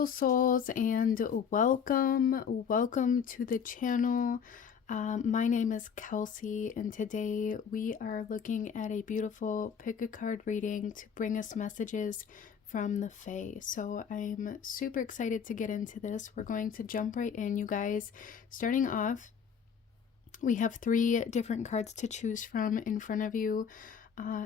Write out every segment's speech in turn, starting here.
beautiful souls, and welcome to the channel. My name is Kelsey, and today we are looking at a beautiful pick a card reading to bring us messages from the Fae. So I'm super excited to get into this. We're going to jump right in, you guys. Starting off, we have 3 different cards to choose from in front of you.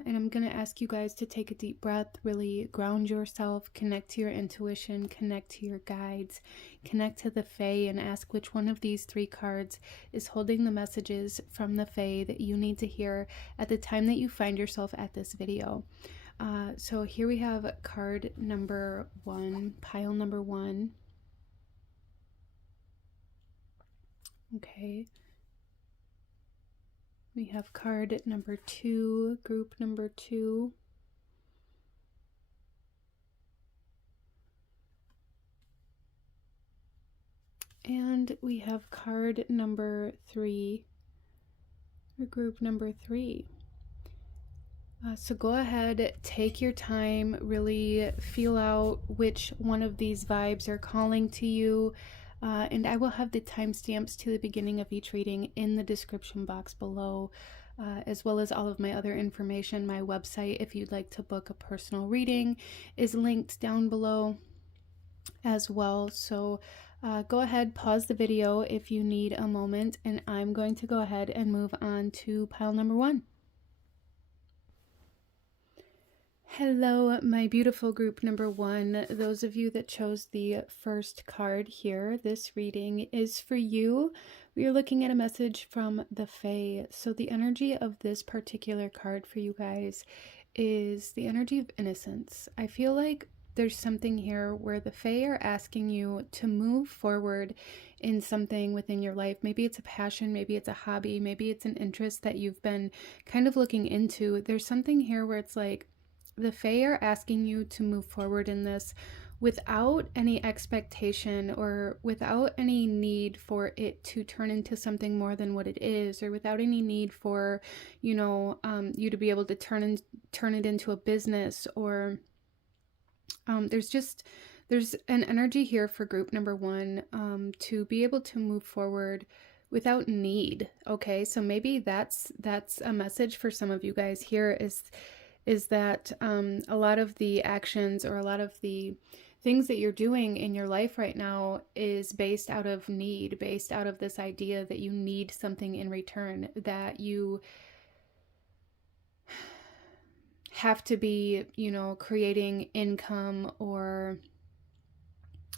And I'm going to ask you guys to take a deep breath, really ground yourself, connect to your intuition, connect to your guides, connect to the Fae, and ask which one of these 3 cards is holding the messages from the Fae that you need to hear at the time that you find yourself at this video. So here we have card number 1, pile number 1. Okay. We have card number 2, group number 2. And we have card number 3, or group number 3. So go ahead, take your time, really feel out which one of these vibes are calling to you. And I will have the timestamps to the beginning of each reading in the description box below, as well as all of my other information. My website, if you'd like to book a personal reading, is linked down below as well. So go ahead, pause the video if you need a moment, and I'm going to go ahead and move on to pile number 1. Hello, my beautiful group number 1. Those of you that chose the first card here, this reading is for you. We are looking at a message from the Fae. So the energy of this particular card for you guys is the energy of innocence. I feel like there's something here where the Fae are asking you to move forward in something within your life. Maybe it's a passion, maybe it's a hobby, maybe it's an interest that you've been kind of looking into. There's something here where it's like, the Fae are asking you to move forward in this without any expectation or without any need for it to turn into something more than what it is, or without any need for, you know, you to be able to turn it into a business, or there's an energy here for group number 1 to be able to move forward without need. Okay, so maybe that's a message for some of you guys here, is that a lot of the actions or a lot of the things that you're doing in your life right now is based out of need, based out of this idea that you need something in return, that you have to be, you know, creating income or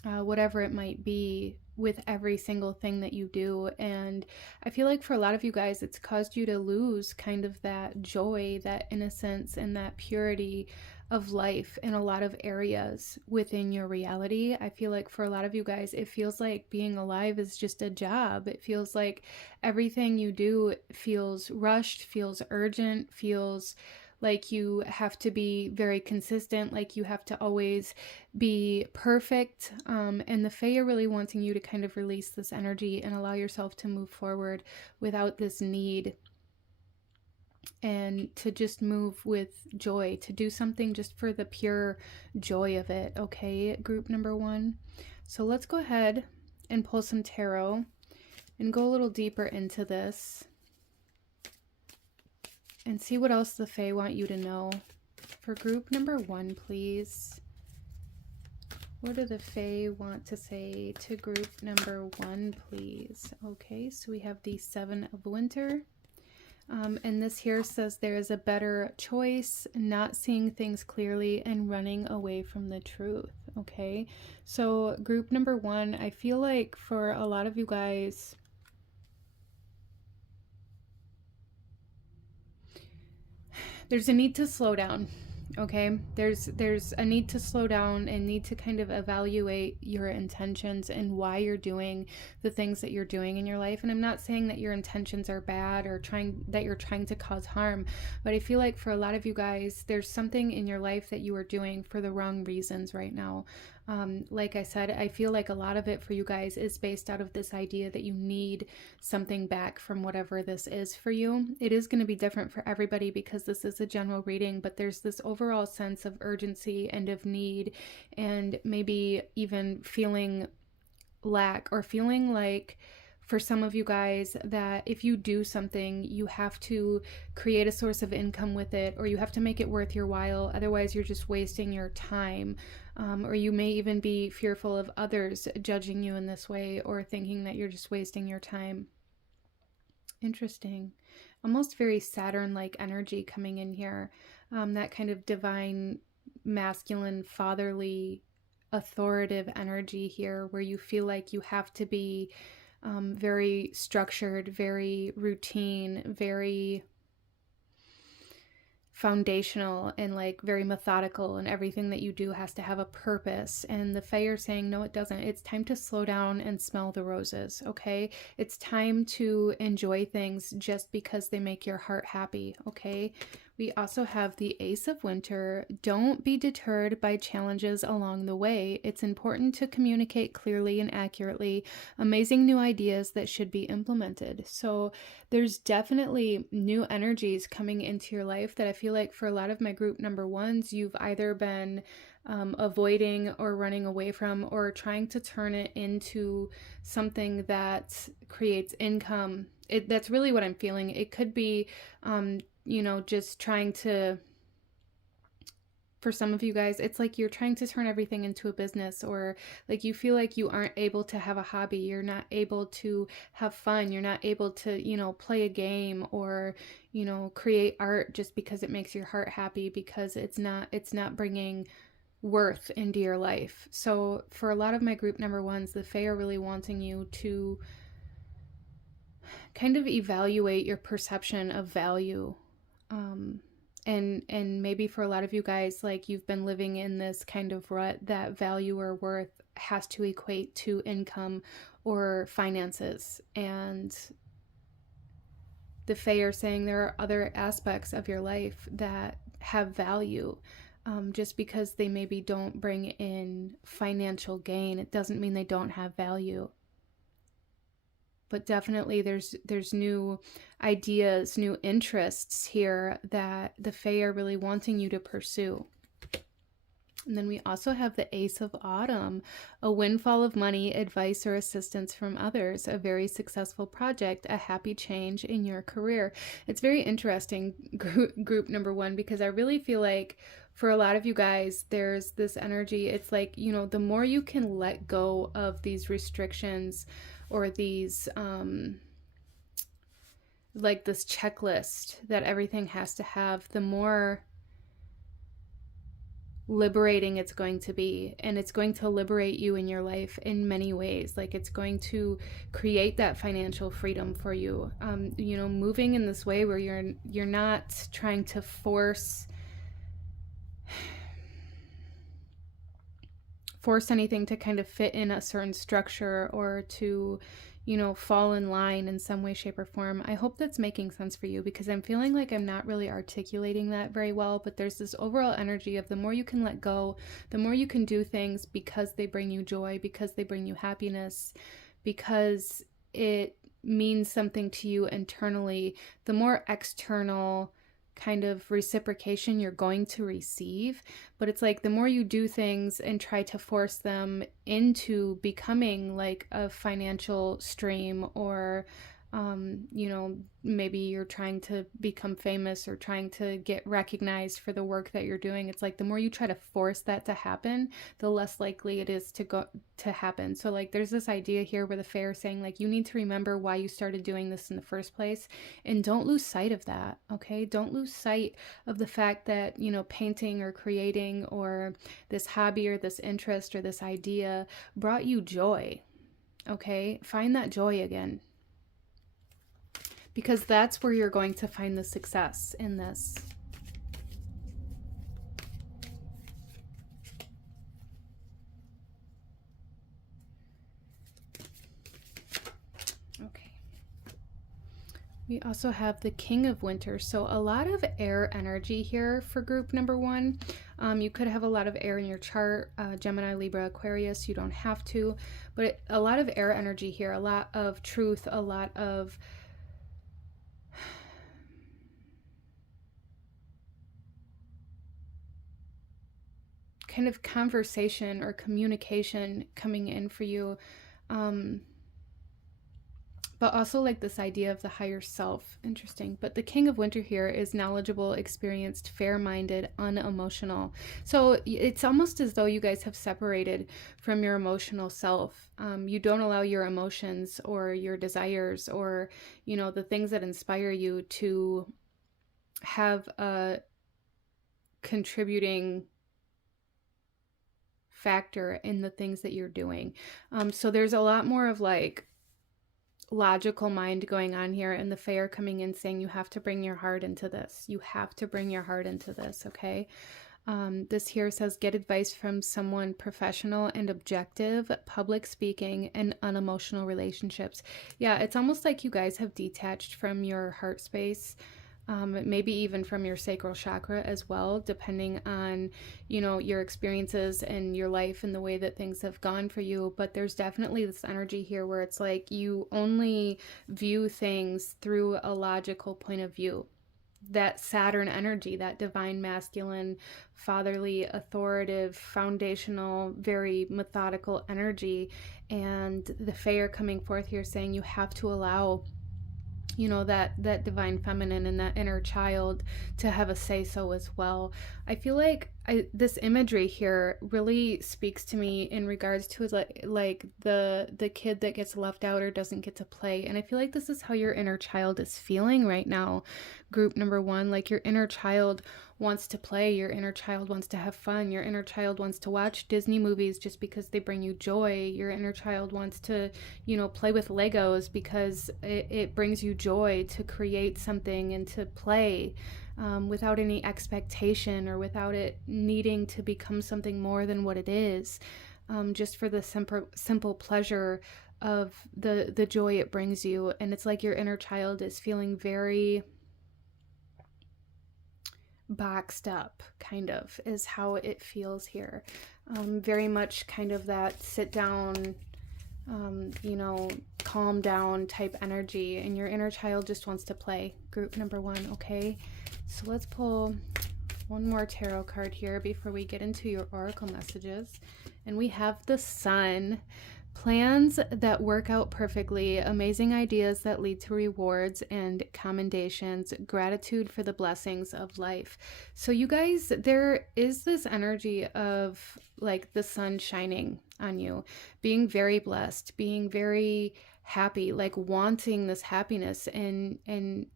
whatever it might be with every single thing that you do. And I feel like for a lot of you guys, it's caused you to lose kind of that joy, that innocence, and that purity of life in a lot of areas within your reality. I feel like for a lot of you guys, it feels like being alive is just a job. It feels like everything you do feels rushed, feels urgent, feels like you have to be very consistent, like you have to always be perfect. And the Fae are really wanting you to kind of release this energy and allow yourself to move forward without this need, and to just move with joy, to do something just for the pure joy of it. Okay, group number 1. So let's go ahead and pull some tarot and go a little deeper into this and see what else the Fae want you to know. For group number 1, please. What do the Fae want to say to group number 1, please? Okay, so we have the 7 of Winter. And this here says there is a better choice, not seeing things clearly and running away from the truth. Okay, so group number 1, I feel like for a lot of you guys, there's a need to slow down. Okay, there's a need to slow down and need to kind of evaluate your intentions and why you're doing the things that you're doing in your life. And I'm not saying that your intentions are bad or that you're trying to cause harm, but I feel like for a lot of you guys, there's something in your life that you are doing for the wrong reasons right now. Like I said, I feel like a lot of it for you guys is based out of this idea that you need something back from whatever this is for you. It is going to be different for everybody because this is a general reading, but there's this overall sense of urgency and of need, and maybe even feeling lack, or feeling like for some of you guys that if you do something, you have to create a source of income with it, or you have to make it worth your while. Otherwise, you're just wasting your time. Or you may even be fearful of others judging you in this way, or thinking that you're just wasting your time. Interesting. Almost very Saturn-like energy coming in here. That kind of divine, masculine, fatherly, authoritative energy here, where you feel like you have to be very structured, very routine, very foundational, and like very methodical, and everything that you do has to have a purpose. And the Fae are saying, no, it doesn't. It's time to slow down and smell the roses, okay? It's time to enjoy things just because they make your heart happy, okay? We also have the Ace of Winter. Don't be deterred by challenges along the way. It's important to communicate clearly and accurately. Amazing new ideas that should be implemented. So there's definitely new energies coming into your life that I feel like for a lot of my group number ones, you've either been avoiding or running away from, or trying to turn it into something that creates income. That's really what I'm feeling. It could be just trying to, for some of you guys, it's like you're trying to turn everything into a business, or like you feel like you aren't able to have a hobby. You're not able to have fun. You're not able to, play a game, or, create art just because it makes your heart happy, because it's not bringing worth into your life. So for a lot of my group number ones, the Fae are really wanting you to kind of evaluate your perception of value. And maybe for a lot of you guys, like you've been living in this kind of rut that value or worth has to equate to income or finances. And the Fae are saying there are other aspects of your life that have value. Just because they maybe don't bring in financial gain, it doesn't mean they don't have value. But definitely there's new ideas, new interests here that the Fae are really wanting you to pursue. And then we also have the Ace of Autumn, a windfall of money, advice, or assistance from others, a very successful project, a happy change in your career. It's very interesting, group number one, because I really feel like for a lot of you guys, there's this energy. It's like, the more you can let go of these restrictions, or these like this checklist that everything has to have, the more liberating it's going to be. And it's going to liberate you in your life in many ways. Like it's going to create that financial freedom for you. Moving in this way where you're not trying to force anything to kind of fit in a certain structure, or to, fall in line in some way, shape, or form. I hope that's making sense for you, because I'm feeling like I'm not really articulating that very well, but there's this overall energy of the more you can let go, the more you can do things because they bring you joy, because they bring you happiness, because it means something to you internally, the more external kind of reciprocation you're going to receive. But it's like the more you do things and try to force them into becoming like a financial stream, or maybe you're trying to become famous or trying to get recognized for the work that you're doing. It's like the more you try to force that to happen, the less likely it is to happen. So like there's this idea here where the Fae are saying like you need to remember why you started doing this in the first place, and don't lose sight of that, okay? Don't lose sight of the fact that, painting or creating or this hobby or this interest or this idea brought you joy, okay? Find that joy again, because that's where you're going to find the success in this. Okay. We also have the King of Winter. So a lot of air energy here for group number one. You could have a lot of air in your chart, Gemini, Libra, Aquarius. You don't have to, but a lot of air energy here, a lot of truth, a lot of kind of conversation or communication coming in for you. But also like this idea of the higher self. Interesting. But the King of Winter here is knowledgeable, experienced, fair-minded, unemotional. So it's almost as though you guys have separated from your emotional self. You don't allow your emotions or your desires or, the things that inspire you to have a contributing factor in the things that you're doing. So there's a lot more of like logical mind going on here, and the Fae are coming in saying you have to bring your heart into this. You have to bring your heart into this, okay? This here says get advice from someone professional and objective, public speaking, and unemotional relationships. Yeah, it's almost like you guys have detached from your heart space. Maybe even from your sacral chakra as well, depending on, your experiences and your life and the way that things have gone for you. But there's definitely this energy here where it's like you only view things through a logical point of view. That Saturn energy, that divine masculine, fatherly, authoritative, foundational, very methodical energy. And the Fae are coming forth here saying you have to allow that divine feminine and that inner child to have a say-so as well. I feel like this imagery here really speaks to me in regards to like the kid that gets left out or doesn't get to play. And I feel like this is how your inner child is feeling right now, group number one. Like your inner child wants to play, your inner child wants to have fun, your inner child wants to watch Disney movies just because they bring you joy, your inner child wants to, play with Legos because it brings you joy to create something and to play without any expectation or without it needing to become something more than what it is, just for the simple pleasure of the joy it brings you. And it's like your inner child is feeling very boxed up, kind of, is how it feels here. Very much kind of that sit down, calm down type energy, and your inner child just wants to play, group number one, okay? So let's pull one more tarot card here before we get into your oracle messages. And we have the Sun. Plans that work out perfectly, amazing ideas that lead to rewards and commendations, gratitude for the blessings of life. So you guys, there is this energy of like the sun shining on you, being very blessed, being very happy, like wanting this happiness, and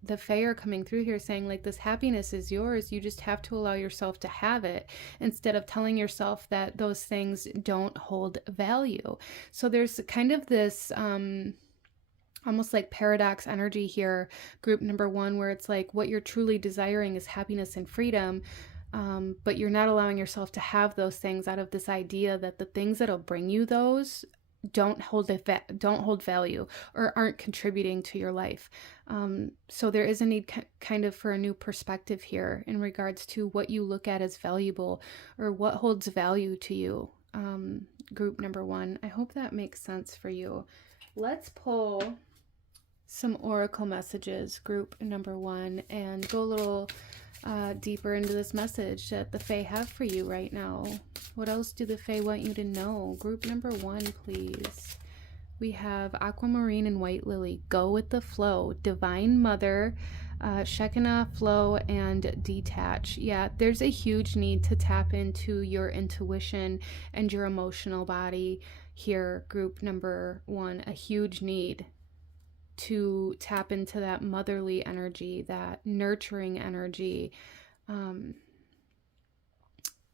the Fae are coming through here saying like this happiness is yours. You just have to allow yourself to have it instead of telling yourself that those things don't hold value. So there's kind of this almost like paradox energy here, group number one, where it's like what you're truly desiring is happiness and freedom, but you're not allowing yourself to have those things out of this idea that the things that'll bring you those don't hold value or aren't contributing to your life. So there is a need kind of for a new perspective here in regards to what you look at as valuable or what holds value to you, group number one. I hope that makes sense for you. Let's pull some oracle messages, group number one, and go a little deeper into this message that the Fae have for you right now. What else do the Fae want you to know? Group number one, please. We have Aquamarine and White Lily. Go with the flow. Divine Mother, Shekinah flow, and detach. Yeah, there's a huge need to tap into your intuition and your emotional body here, group number one. A huge need to tap into that motherly energy, that nurturing energy,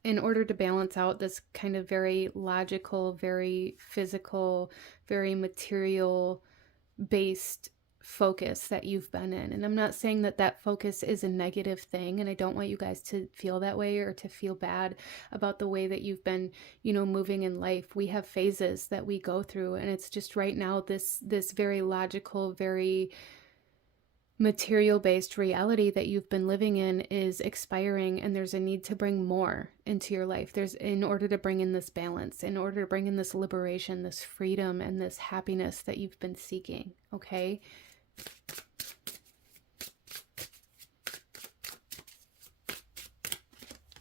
in order to balance out this kind of very logical, very physical, very material based focus that you've been in. And I'm not saying that that focus is a negative thing, and I don't want you guys to feel that way or to feel bad about the way that you've been, moving in life. We have phases that we go through, and it's just right now this very logical, very material-based reality that you've been living in is expiring, and there's a need to bring more into your life. In order to bring in this balance, in order to bring in this liberation, this freedom, and this happiness that you've been seeking, okay?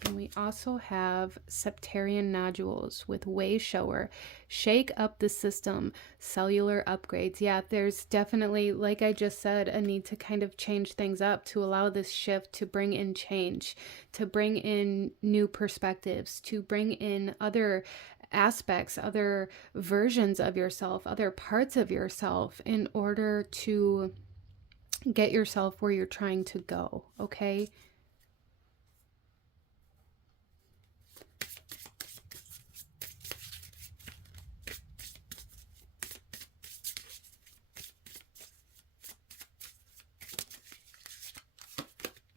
And we also have septarian nodules with way shower. Shake up the system, cellular upgrades. Yeah, there's definitely, like I just said, a need to kind of change things up, to allow this shift to bring in change, to bring in new perspectives, to bring in other aspects, other versions of yourself, other parts of yourself, in order to get yourself where you're trying to go, okay?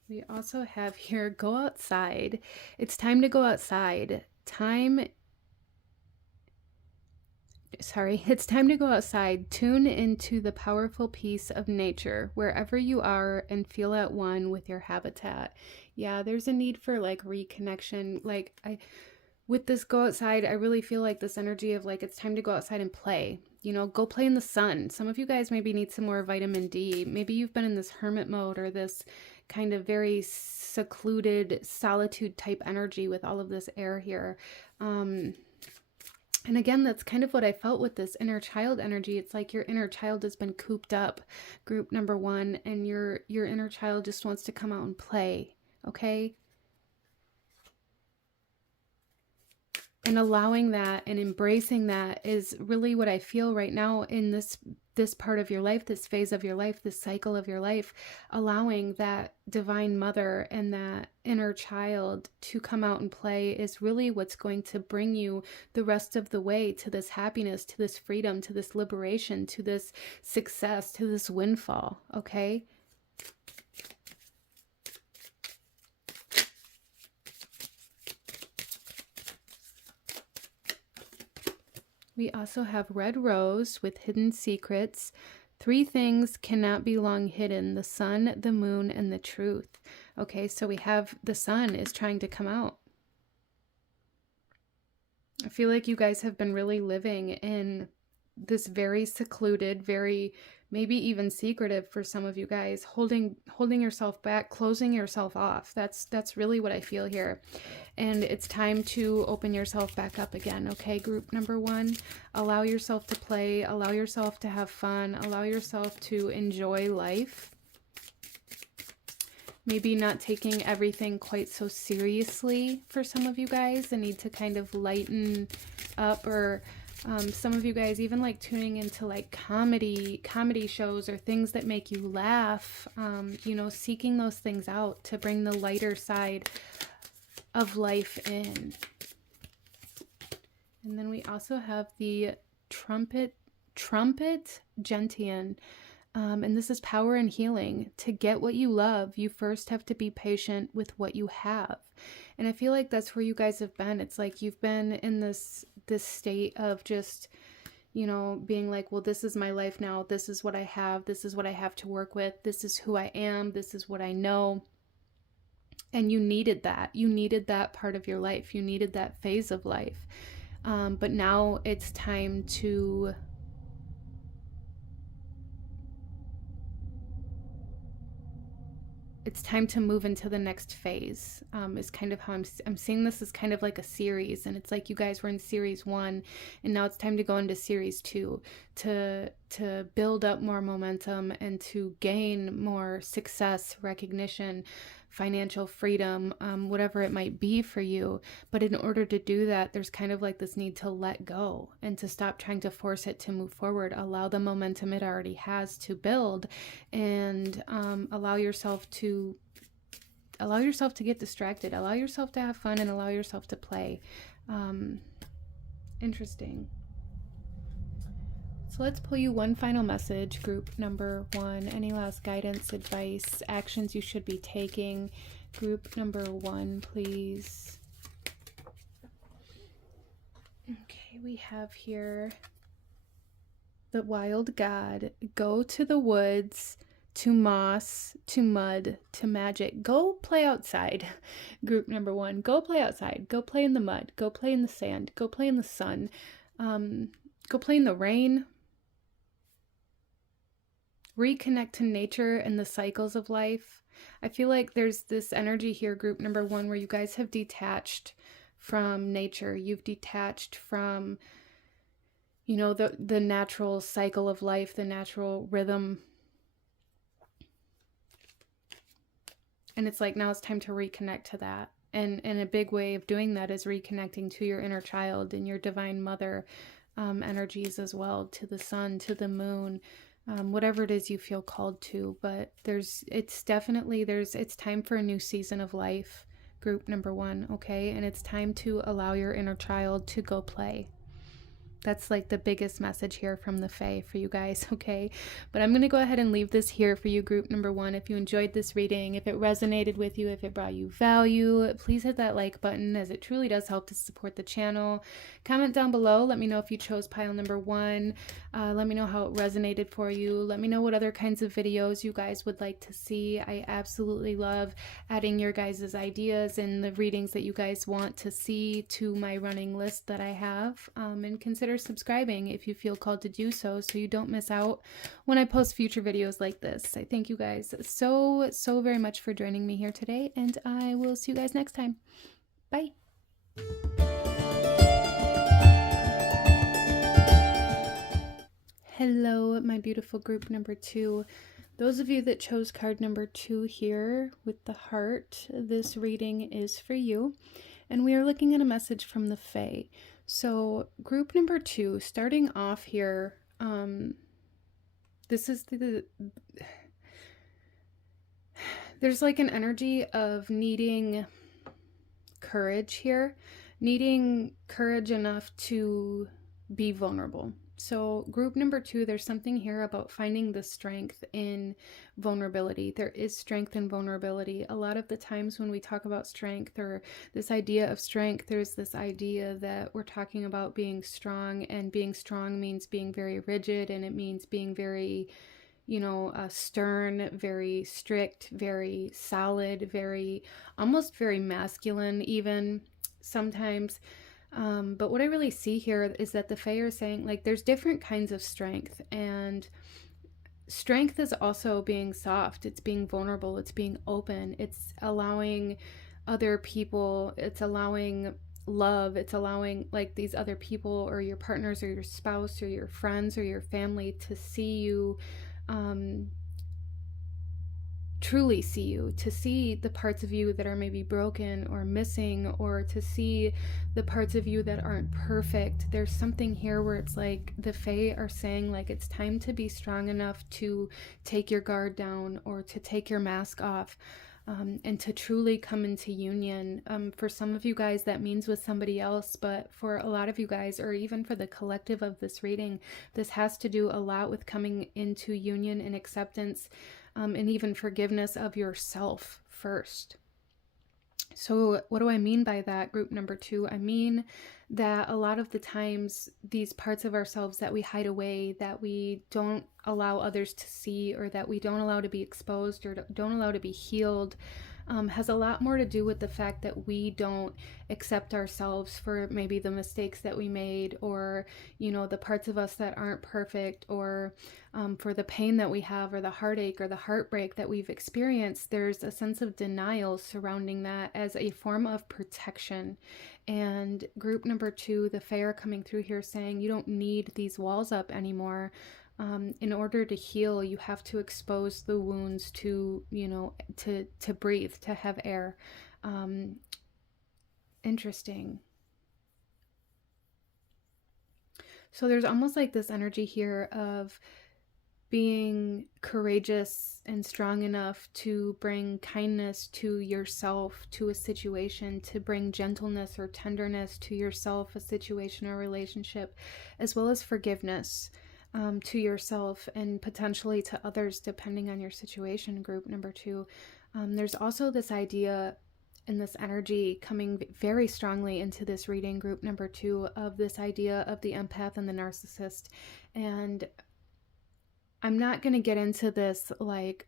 We also have here, go outside. It's time to go outside. It's time to go outside. Tune into the powerful peace of nature, wherever you are, and feel at one with your habitat. Yeah, there's a need for like reconnection. With this go outside, I really feel like this energy of like, it's time to go outside and play. You know, go play in the sun. Some of you guys maybe need some more vitamin D. Maybe you've been in this hermit mode, or this kind of very secluded solitude type energy with all of this air here. And again, that's kind of what I felt with this inner child energy. It's like your inner child has been cooped up, group number one, and your inner child just wants to come out and play, okay? And allowing that and embracing that is really what I feel right now in this part of your life, this phase of your life, this cycle of your life. Allowing that divine mother and that inner child to come out and play is really what's going to bring you the rest of the way to this happiness, to this freedom, to this liberation, to this success, to this windfall, okay? We also have red rose with hidden secrets. 3 things cannot be long hidden: the sun, the moon, and the truth. Okay, so we have the sun is trying to come out. I feel like you guys have been really living in this very secluded, very maybe even secretive for some of you guys, holding yourself back, closing yourself off. That's really what I feel here. And it's time to open yourself back up again, okay, group number one? Allow yourself to play, allow yourself to have fun, allow yourself to enjoy life. Maybe not taking everything quite so seriously for some of you guys. The need to kind of lighten up, or some of you guys even like tuning into like comedy shows or things that make you laugh, you know, seeking those things out to bring the lighter side of life in. And then we also have the trumpet gentian. And this is power and healing. To get what you love, you first have to be patient with what you have. And I feel like that's where you guys have been. It's like you've been in this state of just, you know, being like, well, this is my life now. This is what I have. This is what I have to work with. This is who I am. This is what I know. And you needed that. You needed that part of your life. You needed that phase of life. But now it's time to move into the next phase, is kind of how I'm seeing this as kind of like a series. And it's like you guys were in series 1, and now it's time to go into series 2 to build up more momentum and to gain more success, recognition, financial freedom, whatever it might be for you. But in order to do that, there's kind of like this need to let go and to stop trying to force it to move forward. Allow the momentum it already has to build, and allow yourself to get distracted, allow yourself to have fun, and allow yourself to play. Interesting. So let's pull you one final message, group number 1. Any last guidance, advice, actions you should be taking? Group number 1, please. Okay, we have here the wild god. Go to the woods to moss, to mud, to magic. Go play outside. Group number 1, go play outside. Go play in the mud. Go play in the sand. Go play in the sun. Go play in the rain. Reconnect to nature and the cycles of life. I feel like there's this energy here, group number 1, where you guys have detached from nature. You've detached from, you know, the natural cycle of life, the natural rhythm. And it's like, now it's time to reconnect to that. And a big way of doing that is reconnecting to your inner child and your divine mother energies as well, to the sun, to the moon, whatever it is you feel called to. But it's time for a new season of life, group number 1, okay? And it's time to allow your inner child to go play. That's like the biggest message here from the Fae for you guys, okay? But I'm going to go ahead and leave this here for you, group number 1. If you enjoyed this reading, if it resonated with you, if it brought you value, please hit that like button, as it truly does help to support the channel. Comment down below. Let me know if you chose pile number 1. Let me know how it resonated for you. Let me know what other kinds of videos you guys would like to see. I absolutely love adding your guys' ideas and the readings that you guys want to see to my running list that I have. And consider subscribing if you feel called to do so you don't miss out when I post future videos like this. I thank you guys so very much for joining me here today, and I will see you guys next time. Bye. Hello, my beautiful group number 2. Those of you that chose card number 2 here with the heart, this reading is for you. And we are looking at a message from the Fae. So group number 2, starting off here, this is there's like an energy of needing courage here, needing courage enough to be vulnerable. So group number 2, there's something here about finding the strength in vulnerability. There is strength in vulnerability. A lot of the times when we talk about strength, or this idea of strength, there's this idea that we're talking about being strong, and being strong means being very rigid, and it means being very, you know, stern, very strict, very solid, almost very masculine even sometimes. But what I really see here is that the Fae are saying, like, there's different kinds of strength, and strength is also being soft. It's being vulnerable. It's being open. It's allowing other people. It's allowing love. It's allowing, like, these other people, or your partners, or your spouse, or your friends, or your family, to see you, truly see you, to see the parts of you that are maybe broken or missing, or to see the parts of you that aren't perfect. There's something here where it's like the Fae are saying, like, it's time to be strong enough to take your guard down, or to take your mask off, and to truly come into union. For some of you guys, that means with somebody else, but for a lot of you guys, or even for the collective of this reading, this has to do a lot with coming into union and acceptance, and even forgiveness of yourself first. So what do I mean by that, group number 2? I mean that a lot of the times, these parts of ourselves that we hide away, that we don't allow others to see, or that we don't allow to be exposed, or don't allow to be healed, has a lot more to do with the fact that we don't accept ourselves for maybe the mistakes that we made, or, you know, the parts of us that aren't perfect, or for the pain that we have, or the heartache, or the heartbreak that we've experienced. There's a sense of denial surrounding that as a form of protection. And group number 2, the Fae are coming through here saying, you don't need these walls up anymore. In order to heal, you have to expose the wounds to, you know, to breathe, to have air. Interesting. So there's almost like this energy here of being courageous and strong enough to bring kindness to yourself, to a situation, to bring gentleness or tenderness to yourself, a situation or relationship, as well as forgiveness to yourself and potentially to others, depending on your situation, group number 2. There's also this idea and this energy coming very strongly into this reading, group number 2, of this idea of the empath and the narcissist. And I'm not going to get into this, like,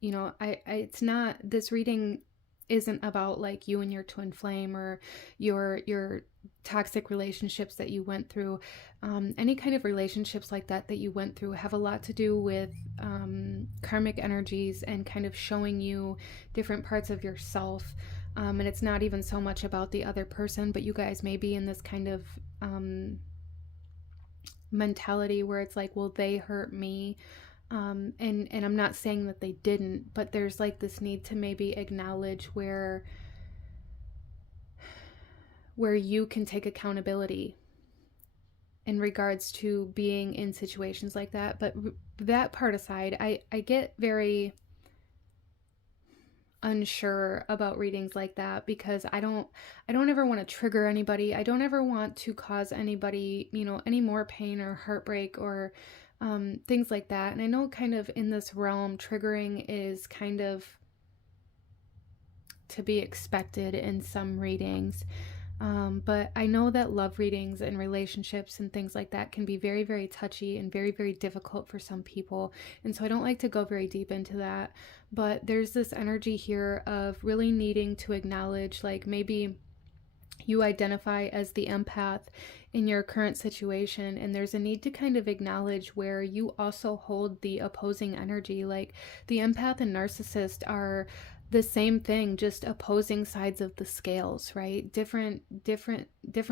you know, it's not, this reading isn't about like you and your twin flame or your toxic relationships that you went through. Any kind of relationships like that that you went through have a lot to do with karmic energies and kind of showing you different parts of yourself. And it's not even so much about the other person, but you guys may be in this kind of mentality where it's like, well, they hurt me. And I'm not saying that they didn't, but there's like this need to maybe acknowledge where you can take accountability in regards to being in situations like that. But that part aside, I get very unsure about readings like that because I don't ever want to trigger anybody. I don't ever want to cause anybody, you know, any more pain or heartbreak or things like that. And I know kind of in this realm, triggering is kind of to be expected in some readings. But I know that love readings and relationships and things like that can be very, very touchy and very, very difficult for some people. And so I don't like to go very deep into that. But there's this energy here of really needing to acknowledge, like, maybe you identify as the empath in your current situation, and there's a need to kind of acknowledge where you also hold the opposing energy. Like, the empath and narcissist are the same thing, just opposing sides of the scales, right? Different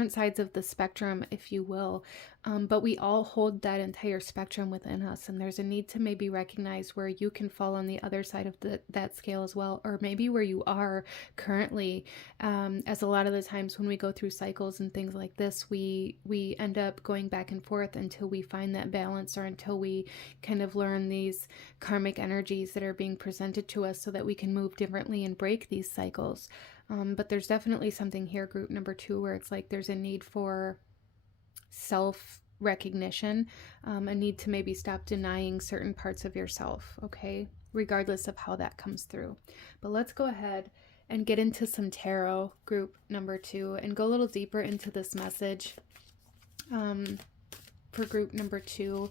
sides of the spectrum, if you will. But we all hold that entire spectrum within us, and there's a need to maybe recognize where you can fall on the other side of that scale as well, or maybe where you are currently. As a lot of the times when we go through cycles and things like this, we end up going back and forth until we find that balance, or until we kind of learn these karmic energies that are being presented to us so that we can move differently and break these cycles. But there's definitely something here, group number 2, where it's like there's a need for self-recognition, a need to maybe stop denying certain parts of yourself, okay? Regardless of how that comes through. But let's go ahead and get into some tarot, group number 2, and go a little deeper into this message for group number 2.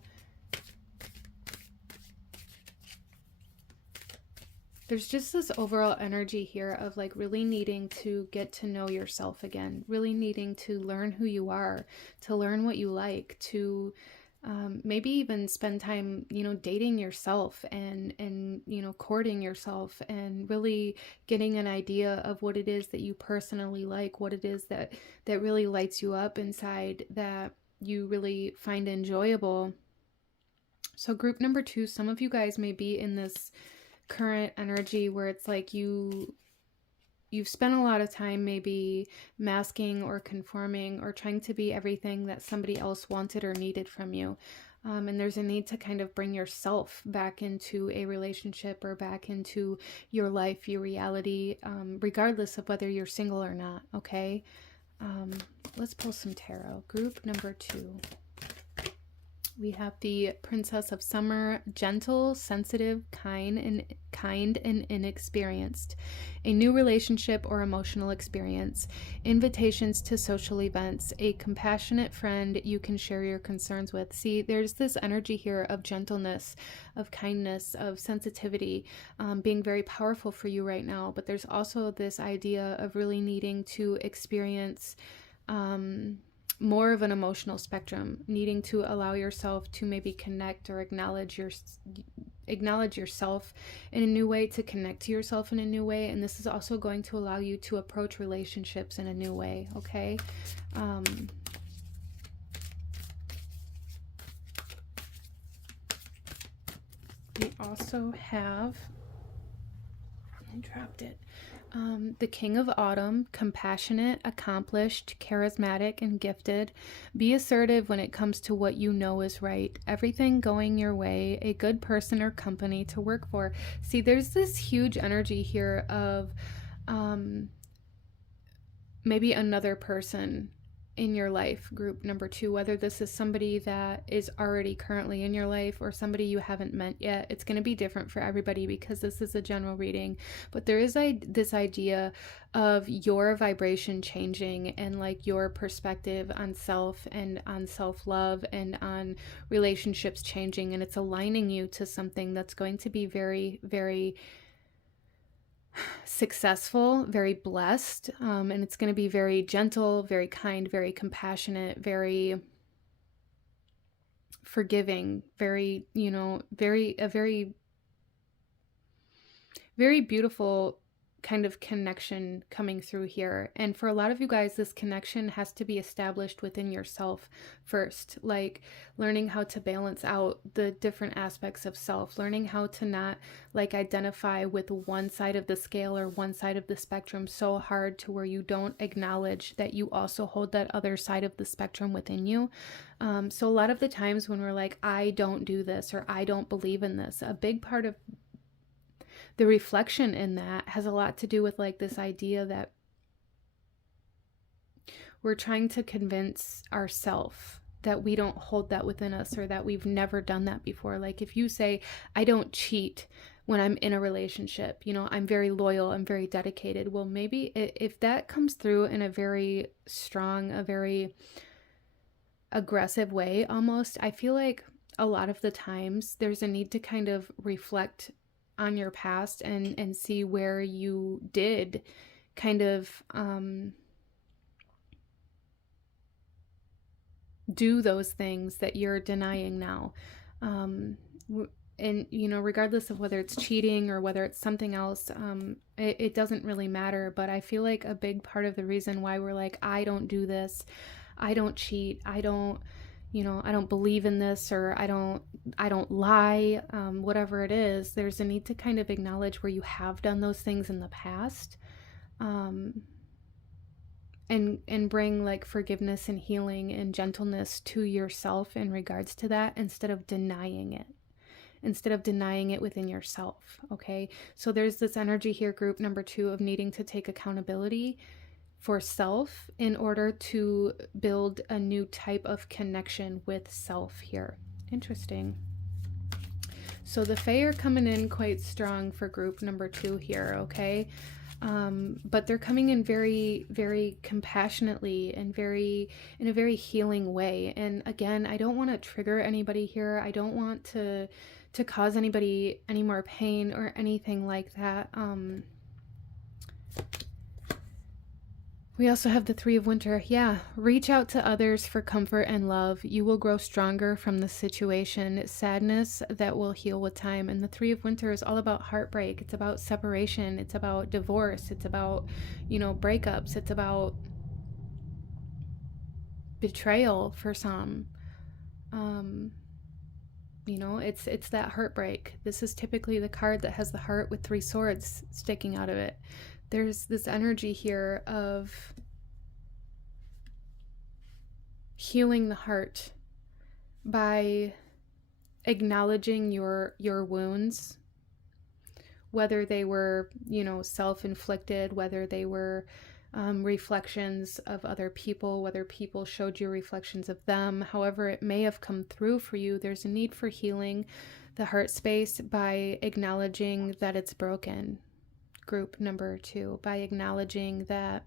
There's just this overall energy here of like really needing to get to know yourself again, really needing to learn who you are, to learn what you like, to maybe even spend time, you know, dating yourself and, you know, courting yourself and really getting an idea of what it is that you personally like, what it is that really lights you up inside, that you really find enjoyable. So group number 2, some of you guys may be in this current energy where it's like you've spent a lot of time maybe masking or conforming or trying to be everything that somebody else wanted or needed from you. And there's a need to kind of bring yourself back into a relationship or back into your life, your reality, regardless of whether you're single or not, okay? Let's pull some tarot. Group number 2. We have the Princess of Summer, gentle, sensitive, kind and inexperienced. A new relationship or emotional experience. Invitations to social events. A compassionate friend you can share your concerns with. See, there's this energy here of gentleness, of kindness, of sensitivity, being very powerful for you right now. But there's also this idea of really needing to experience more of an emotional spectrum, needing to allow yourself to maybe connect or acknowledge yourself in a new way, to connect to yourself in a new way. And this is also going to allow you to approach relationships in a new way, okay? We also have, I dropped it, the King of Autumn, compassionate, accomplished, charismatic, and gifted. Be assertive when it comes to what you know is right. Everything going your way. A good person or company to work for. See, there's this huge energy here of maybe another person in your life, group number 2, whether this is somebody that is already currently in your life or somebody you haven't met yet. It's going to be different for everybody because this is a general reading, but there is this idea of your vibration changing and like your perspective on self and on self-love and on relationships changing, and it's aligning you to something that's going to be very, very successful, very blessed, and it's going to be very gentle, very kind, very compassionate, very forgiving, very, a very, very beautiful kind of connection coming through here. And for a lot of you guys, this connection has to be established within yourself first, like learning how to balance out the different aspects of self, learning how to not like identify with one side of the scale or one side of the spectrum so hard to where you don't acknowledge that you also hold that other side of the spectrum within you. So a lot of the times when we're like, I don't do this or I don't believe in this, a big part of the reflection in that has a lot to do with like this idea that we're trying to convince ourselves that we don't hold that within us or that we've never done that before. Like if you say, I don't cheat when I'm in a relationship, I'm very loyal, I'm very dedicated. Well, maybe if that comes through in a very strong, a very aggressive way almost, I feel like a lot of the times there's a need to kind of reflect on your past and see where you did kind of do those things that you're denying now. And regardless of whether it's cheating or whether it's something else, it doesn't really matter. But I feel like a big part of the reason why we're like, I don't do this, I don't cheat, I don't believe in this, or I don't lie, whatever it is, there's a need to kind of acknowledge where you have done those things in the past, and bring like forgiveness and healing and gentleness to yourself in regards to that, instead of denying it within yourself. Okay, so there's this energy here, group number 2, of needing to take accountability for self in order to build a new type of connection with self here. Interesting. So the Fae are coming in quite strong for group number 2 here, okay? But they're coming in very, very compassionately and in a very healing way. And again, I don't want to trigger anybody here. I don't want to cause anybody any more pain or anything like that. We also have the Three of Winter. Yeah, reach out to others for comfort and love. You will grow stronger from the situation. Sadness that will heal with time. And the Three of Winter is all about heartbreak. It's about separation. It's about divorce. It's about, breakups. It's about betrayal for some. It's that heartbreak. This is typically the card that has the heart with 3 swords sticking out of it. There's this energy here of healing the heart by acknowledging your wounds, whether they were, self-inflicted, whether they were reflections of other people, whether people showed you reflections of them, however it may have come through for you. There's a need for healing the heart space by acknowledging that it's broken. Group number 2, by acknowledging that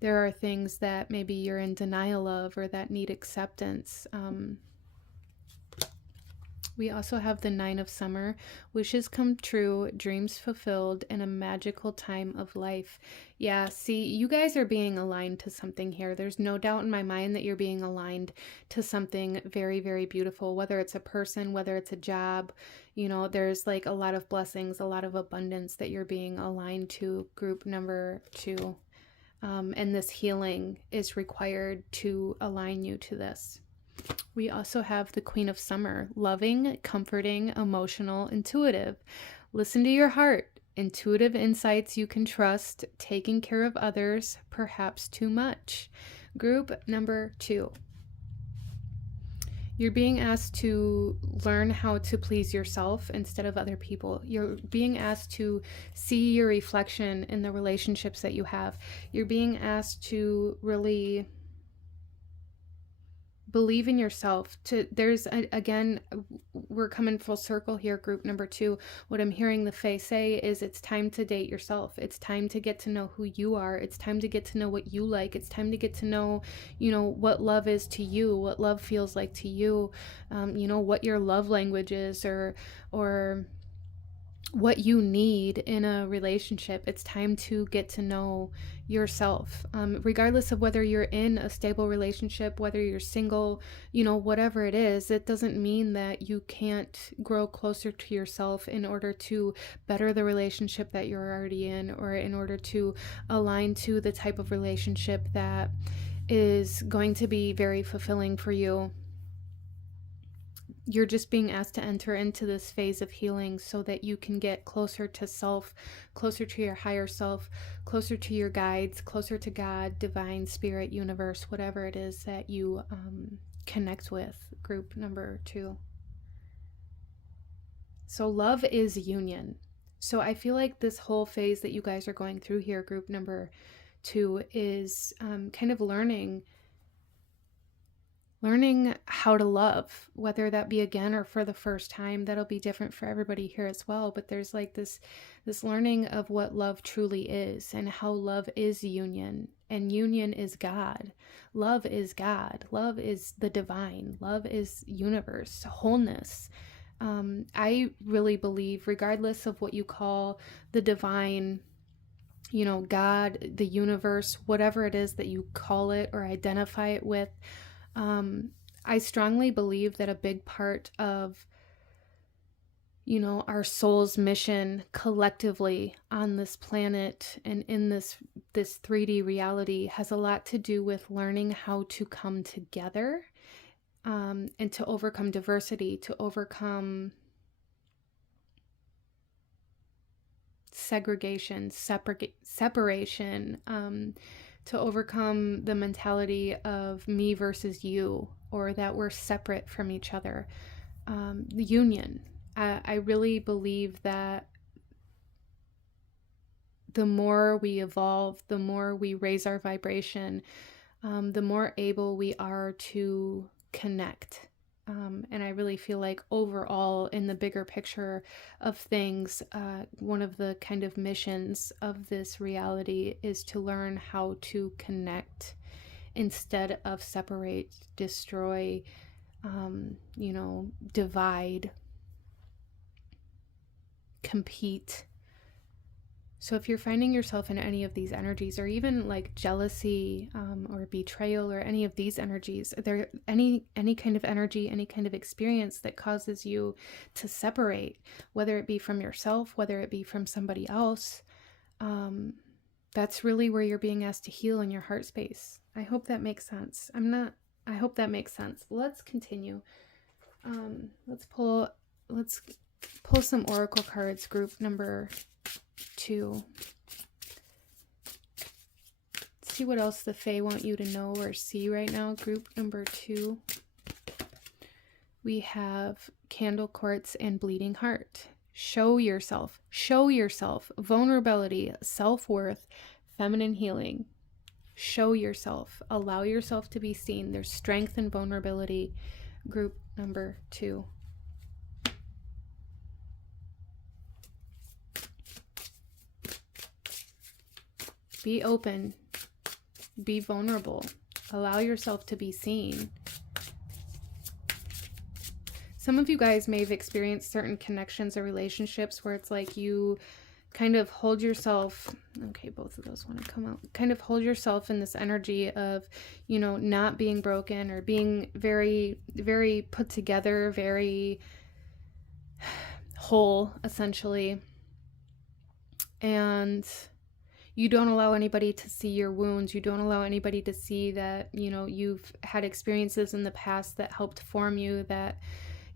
there are things that maybe you're in denial of or that need acceptance. We also have the 9 of Summer, wishes come true, dreams fulfilled, and a magical time of life. Yeah, see, you guys are being aligned to something here. There's no doubt in my mind that you're being aligned to something very, very beautiful, whether it's a person, whether it's a job. There's like a lot of blessings, a lot of abundance that you're being aligned to, group number 2. And this healing is required to align you to this. We also have the Queen of Summer, loving, comforting, emotional, intuitive. Listen to your heart. Intuitive insights you can trust. Taking care of others, perhaps too much. Group number 2. You're being asked to learn how to please yourself instead of other people. You're being asked to see your reflection in the relationships that you have. You're being asked to really believe in yourself. Again, we're coming full circle here, group number 2. What I'm hearing the Fae say is it's time to date yourself. It's time to get to know who you are. It's time to get to know what you like. It's time to get to know, what love is to you, what love feels like to you, what your love language is, or what you need in a relationship. It's time to get to know yourself, regardless of whether you're in a stable relationship, whether you're single, whatever it is. It doesn't mean that you can't grow closer to yourself in order to better the relationship that you're already in, or in order to align to the type of relationship that is going to be very fulfilling for you. You're just being asked to enter into this phase of healing so that you can get closer to self, closer to your higher self, closer to your guides, closer to God, divine, spirit, universe, whatever it is that you connect with, group number 2. So love is union. So I feel like this whole phase that you guys are going through here, group number 2, is kind of learning how to love, whether that be again or for the first time. That'll be different for everybody here as well, but there's like this learning of what love truly is, and how love is union, and union is God. Love is God. Love is the divine. Love is universe, wholeness. I really believe, regardless of what you call the divine, God, the universe, whatever it is that you call it or identify it with, I strongly believe that a big part of, our soul's mission collectively on this planet and in this 3D reality has a lot to do with learning how to come together, and to overcome diversity, to overcome segregation, separation, to overcome the mentality of me versus you, or that we're separate from each other. The union. I really believe that the more we evolve, the more we raise our vibration, the more able we are to connect. And I really feel like overall, in the bigger picture of things, one of the kind of missions of this reality is to learn how to connect instead of separate, destroy, divide, compete. So if you're finding yourself in any of these energies, or even like jealousy, or betrayal, or any of these energies, there any kind of energy, any kind of experience that causes you to separate, whether it be from yourself, whether it be from somebody else, that's really where you're being asked to heal in your heart space. I hope that makes sense. I hope that makes sense. Let's continue. Let's pull some oracle cards, group number 2. See what else the Fae want you to know or see right now, group number 2. We have Candle Quartz and Bleeding Heart. Show yourself, vulnerability, self-worth, feminine healing. Show yourself, allow yourself to be seen. There's strength and vulnerability, group number 2. Be open, be vulnerable, allow yourself to be seen. Some of you guys may have experienced certain connections or relationships where it's like you kind of hold yourself, okay, both of those want to come out, kind of hold yourself in this energy of, not being broken, or being very, very put together, very whole, essentially. And you don't allow anybody to see your wounds. You don't allow anybody to see that, you've had experiences in the past that helped form you, that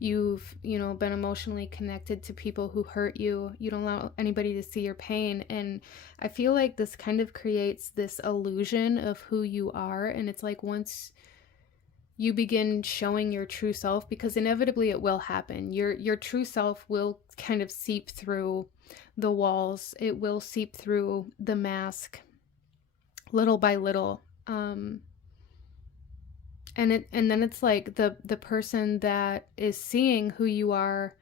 you've, been emotionally connected to people who hurt you. You don't allow anybody to see your pain. And I feel like this kind of creates this illusion of who you are. And it's like, once you begin showing your true self, because inevitably it will happen, your true self will kind of seep through the walls. It will seep through the mask little by little. And and then it's like the person that is seeing who you are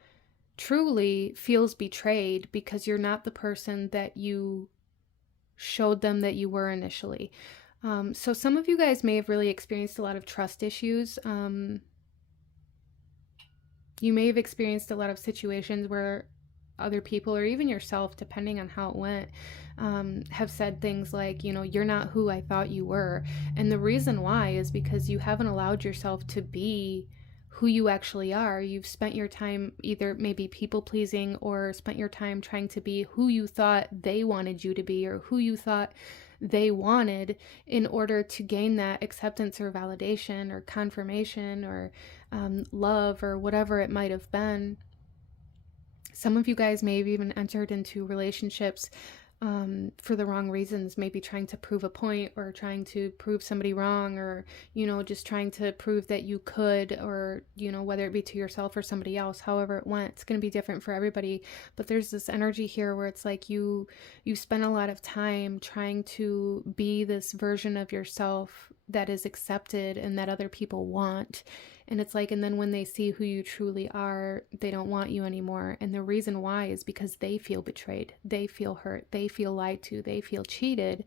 truly feels betrayed because you're not the person that you showed them that you were initially. So some of you guys may have really experienced a lot of trust issues. You may have experienced a lot of situations where other people, or even yourself, depending on how it went, have said things like, you know, you're not who I thought you were. And the reason why is because you haven't allowed yourself to be who you actually are. You've spent your time either maybe people pleasing, or spent your time trying to be who you thought they wanted you to be, or who you thought they wanted, in order to gain that acceptance or validation or confirmation or love or whatever it might have been. Some of you guys may have even entered into relationships for the wrong reasons, maybe trying to prove a point, or trying to prove somebody wrong, or, you know, just trying to prove that you could, or, you know, whether it be to yourself or somebody else, however it went, it's going to be different for everybody. But there's this energy here where it's like you spend a lot of time trying to be this version of yourself that is accepted and that other people want. And it's like, and then when they see who you truly are, they don't want you anymore. And the reason why is because they feel betrayed. They feel hurt. They feel lied to. They feel cheated.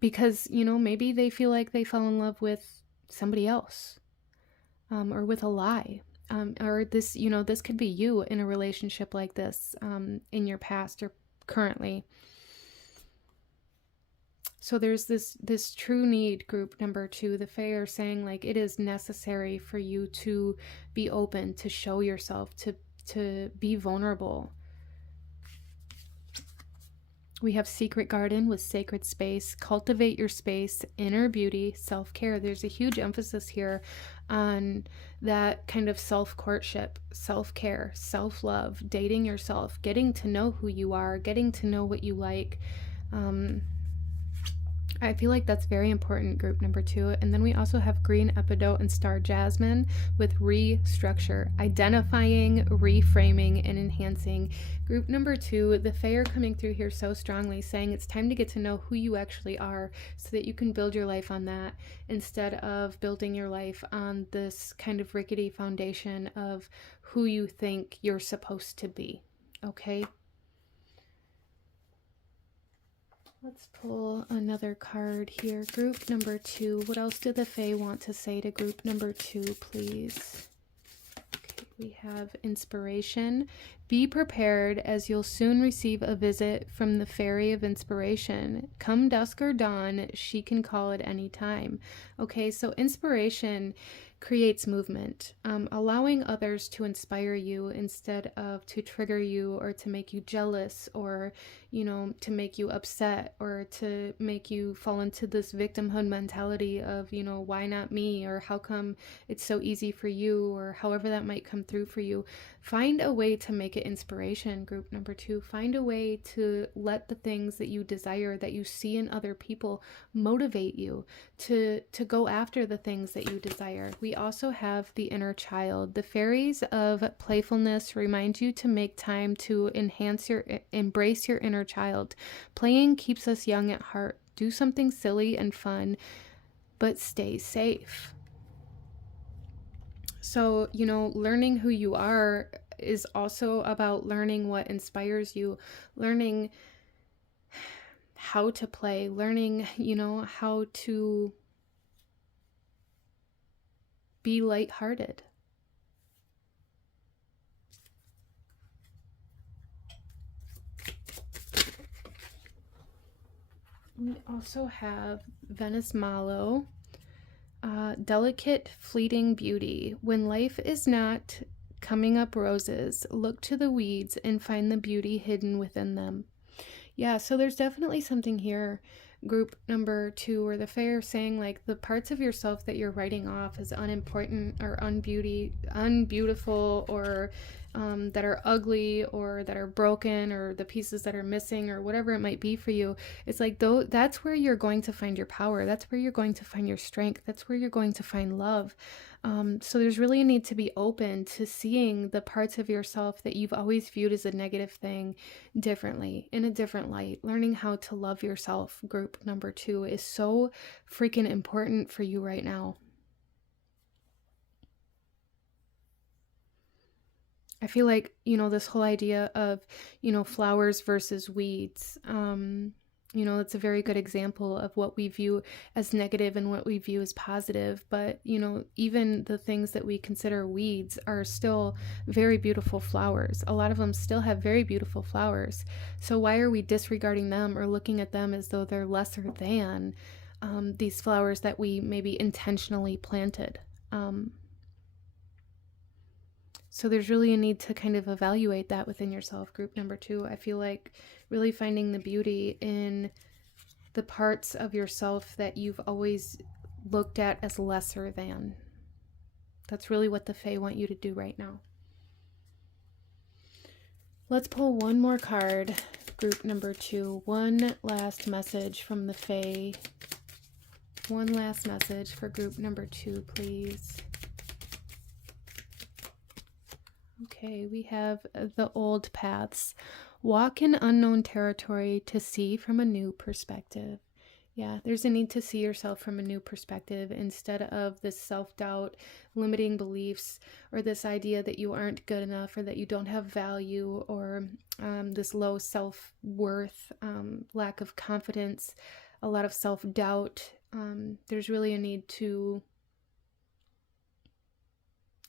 Because, you know, maybe they feel like they fell in love with somebody else, or with a lie. Or this, you know, this could be you in a relationship like this, in your past or currently. So there's this true need, group number 2. The Fae are saying, like, it is necessary for you to be open, to show yourself, to be vulnerable. We have Secret Garden with Sacred Space. Cultivate your space, inner beauty, self-care. There's a huge emphasis here on that kind of self-courtship, self-care, self-love, dating yourself, getting to know who you are, getting to know what you like. I feel like that's very important, group number 2. And then we also have Green Epidote and Star Jasmine with restructure, identifying, reframing, and enhancing. Group number 2, the Fae are coming through here so strongly, saying it's time to get to know who you actually are so that you can build your life on that, instead of building your life on this kind of rickety foundation of who you think you're supposed to be. Okay? Let's pull another card here. Group number 2. What else do the Fae want to say to group number 2, please? Okay, we have inspiration. Be prepared, as you'll soon receive a visit from the Fairy of Inspiration. Come dusk or dawn, she can call at any time. Okay, so inspiration creates movement, allowing others to inspire you instead of to trigger you, or to make you jealous, or, you know, to make you upset, or to make you fall into this victimhood mentality of, you know, why not me, or how come it's so easy for you, or however that might come through for you. Find a way to make it inspiration, group number 2. Find a way to let the things that you desire, that you see in other people, motivate you to go after the things that you desire. We also have the inner child. The Fairies of Playfulness remind you to make time to embrace your inner child. Playing keeps us young at heart. Do something silly and fun, but stay safe. So, you know, learning who you are is also about learning what inspires you, learning how to play, learning, you know, how to be lighthearted. We also have Venice Malo. Delicate, fleeting beauty. When life is not coming up roses, look to the weeds and find the beauty hidden within them. Yeah, so there's definitely something here, group number 2, where the Fae are saying, like, the parts of yourself that you're writing off as unimportant or unbeautiful, or that are ugly, or that are broken, or the pieces that are missing, or whatever it might be for you. It's like, though, that's where you're going to find your power. That's where you're going to find your strength. That's where you're going to find love. So there's really a need to be open to seeing the parts of yourself that you've always viewed as a negative thing differently, in a different light. Learning how to love yourself, group number 2, is so freaking important for you right now. I feel like, this whole idea of, flowers versus weeds, it's a very good example of what we view as negative and what we view as positive. But, even the things that we consider weeds are still very beautiful flowers. A lot of them still have very beautiful flowers. So why are we disregarding them or looking at them as though they're lesser than these flowers that we maybe intentionally planted? So there's really a need to kind of evaluate that within yourself, group number 2. I feel like really finding the beauty in the parts of yourself that you've always looked at as lesser than. That's really what the Fae want you to do right now. Let's pull one more card, group number 2. One last message from the Fae. One last message for group number 2, please. Okay, we have the old paths. Walk in unknown territory to see from a new perspective. Yeah, there's a need to see yourself from a new perspective instead of this self-doubt, limiting beliefs, or this idea that you aren't good enough or that you don't have value, or this low self-worth, lack of confidence, a lot of self-doubt. There's really a need to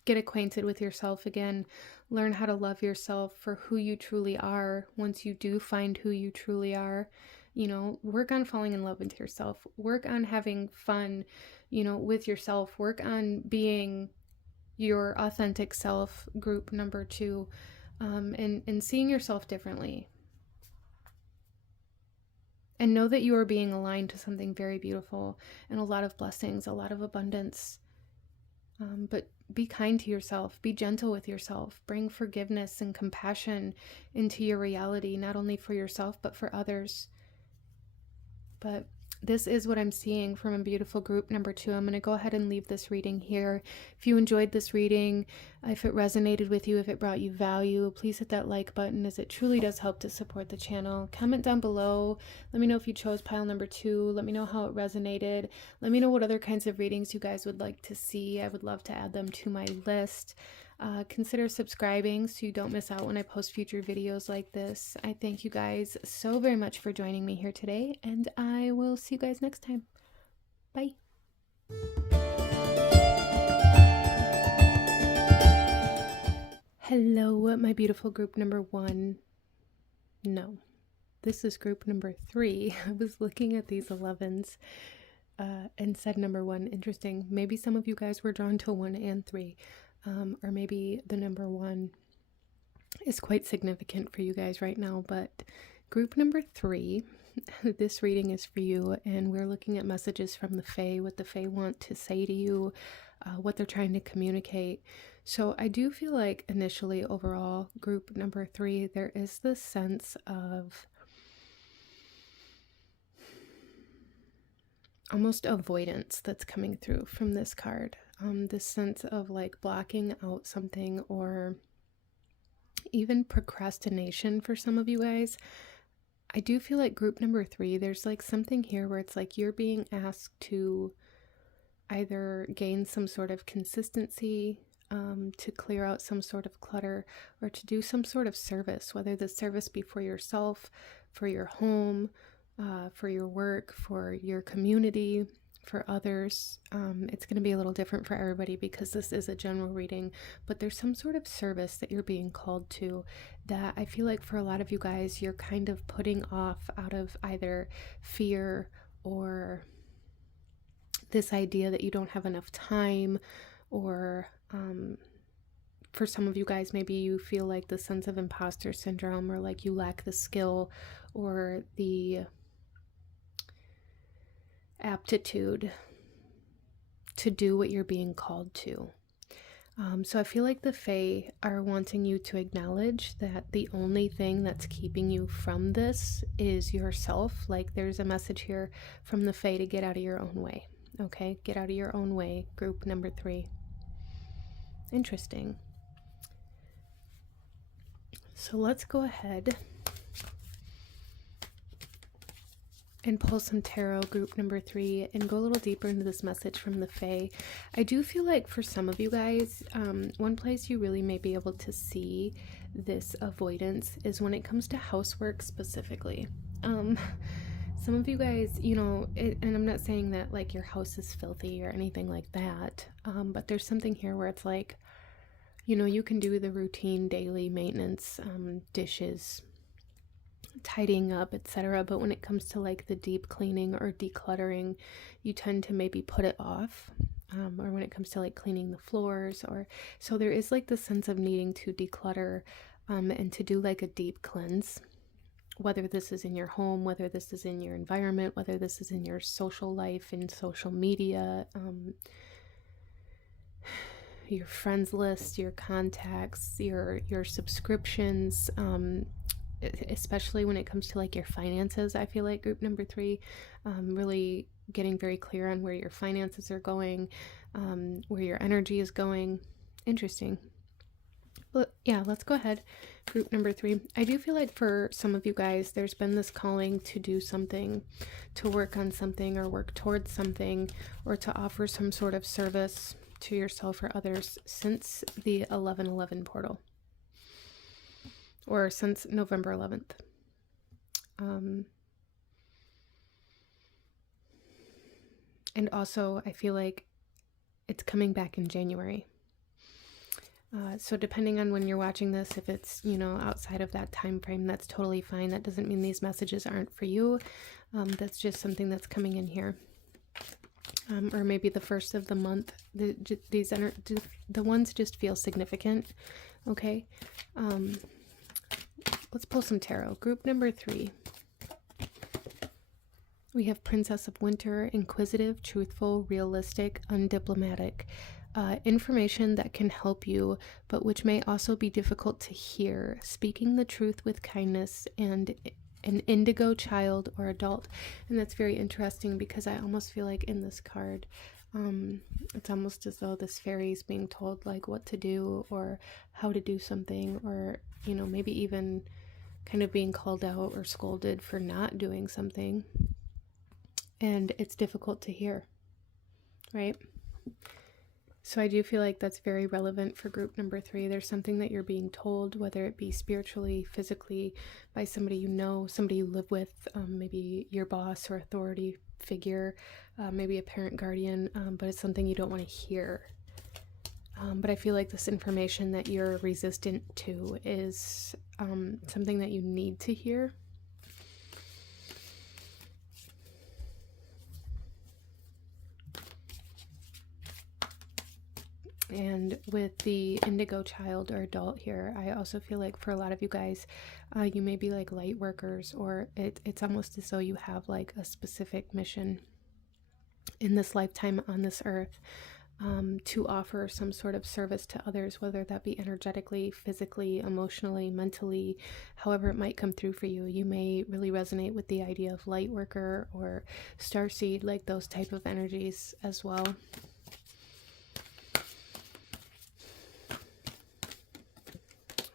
get acquainted with yourself again, learn how to love yourself for who you truly are. Once you do find who you truly are, work on falling in love with yourself, work on having fun, with yourself, work on being your authentic self, group number 2, and seeing yourself differently. And know that you are being aligned to something very beautiful and a lot of blessings, a lot of abundance. But be kind to yourself, be gentle with yourself, bring forgiveness and compassion into your reality, not only for yourself, but for others. But this is what I'm seeing from a beautiful group number 2. I'm going to go ahead and leave this reading here. If you enjoyed this reading, if it resonated with you, if it brought you value, please hit that like button, as it truly does help to support the channel. Comment down below. Let me know if you chose pile number 2. Let me know how it resonated. Let me know what other kinds of readings you guys would like to see. I would love to add them to my list. Consider subscribing so you don't miss out when I post future videos like this. I thank you guys so very much for joining me here today, and I will see you guys next time. Bye. Hello, my beautiful group number 1. No, this is group number 3. I was looking at these 11s and said number 1. Interesting. Maybe some of you guys were drawn to 1 and 3. Or maybe the number 1 is quite significant for you guys right now. But group number 3, this reading is for you, and we're looking at messages from the Fae, what the Fae want to say to you, what they're trying to communicate. So I do feel like initially, overall, group number 3, there is this sense of almost avoidance that's coming through from this card. This sense of like blocking out something, or even procrastination for some of you guys. I do feel like group number 3, there's like something here where it's like you're being asked to either gain some sort of consistency, to clear out some sort of clutter, or to do some sort of service, whether the service be for yourself, for your home, for your work, for your community, for others. It's going to be a little different for everybody because this is a general reading, but there's some sort of service that you're being called to that I feel like for a lot of you guys, you're kind of putting off out of either fear or this idea that you don't have enough time, or for some of you guys, maybe you feel like the sense of imposter syndrome, or like you lack the skill or the aptitude to do what you're being called to. So I feel like the Fae are wanting you to acknowledge that the only thing that's keeping you from this is yourself. Like there's a message here from the Fae to get out of your own way. Okay, get out of your own way, group number 3. Interesting. So let's go ahead and pull some tarot group number 3 and go a little deeper into this message from the Fae. I do feel like for some of you guys, one place you really may be able to see this avoidance is when it comes to housework specifically. Some of you guys, you know, and I'm not saying that like your house is filthy or anything like that, but there's something here where it's like, you know, you can do the routine daily maintenance, dishes, tidying up, etc. But when it comes to like the deep cleaning or decluttering, you tend to maybe put it off. Or when it comes to like cleaning the floors, or so there is like the sense of needing to declutter and to do like a deep cleanse, whether this is in your home, whether this is in your environment, whether this is in your social life, in social media, your friends list, your contacts, your subscriptions, especially when it comes to like your finances. I feel like group number 3, really getting very clear on where your finances are going, where your energy is going. Interesting. But yeah, let's go ahead. Group number 3. I do feel like for some of you guys, there's been this calling to do something, to work on something or work towards something, or to offer some sort of service to yourself or others since the 11/11 portal, or since November 11th. And also, I feel like it's coming back in January. So depending on when you're watching this, if it's, you know, outside of that time frame, that's totally fine. That doesn't mean these messages aren't for you. That's just something that's coming in here. Or maybe the first of the month. The ones just feel significant. Okay. Let's pull some tarot. Group number 3. We have Princess of Winter, inquisitive, truthful, realistic, undiplomatic. Information that can help you, but which may also be difficult to hear. Speaking the truth with kindness, and an indigo child or adult. And that's very interesting because I almost feel like in this card, it's almost as though this fairy is being told like what to do or how to do something, or, you know, maybe even kind of being called out or scolded for not doing something. And it's difficult to hear, right? So I do feel like that's very relevant for group number 3. There's something that you're being told, whether it be spiritually, physically, by somebody you know, somebody you live with, maybe your boss or authority figure, maybe a parent, guardian, but it's something you don't want to hear. But I feel like this information that you're resistant to is something that you need to hear. And with the indigo child or adult here, I also feel like for a lot of you guys, you may be like light workers, or it's almost as though you have like a specific mission in this lifetime on this earth, to offer some sort of service to others, whether that be energetically, physically, emotionally, mentally, however it might come through for you. You may really resonate with the idea of light worker or starseed, like those type of energies as well.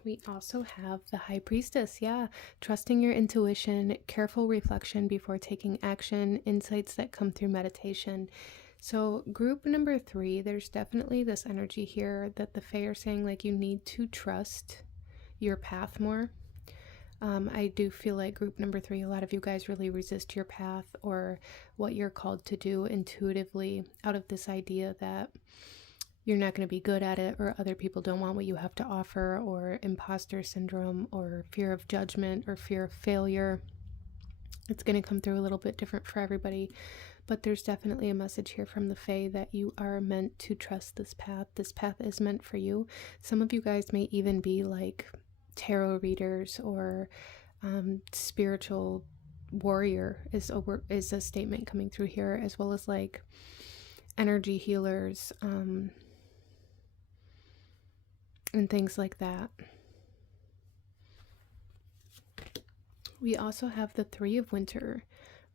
We also have the High Priestess. Yeah, trusting your intuition, careful reflection before taking action, insights that come through meditation. So group number 3, there's definitely this energy here that the Fae are saying like you need to trust your path more. I do feel like group number 3, a lot of you guys really resist your path or what you're called to do intuitively, out of this idea that you're not going to be good at it, or other people don't want what you have to offer, or imposter syndrome, or fear of judgment, or fear of failure. It's going to come through a little bit different for everybody, but there's definitely a message here from the Fae that you are meant to trust this path. This path is meant for you. Some of you guys may even be like tarot readers, or spiritual warrior is a statement coming through here, as well as like energy healers, and things like that. We also have the 3 of Winter.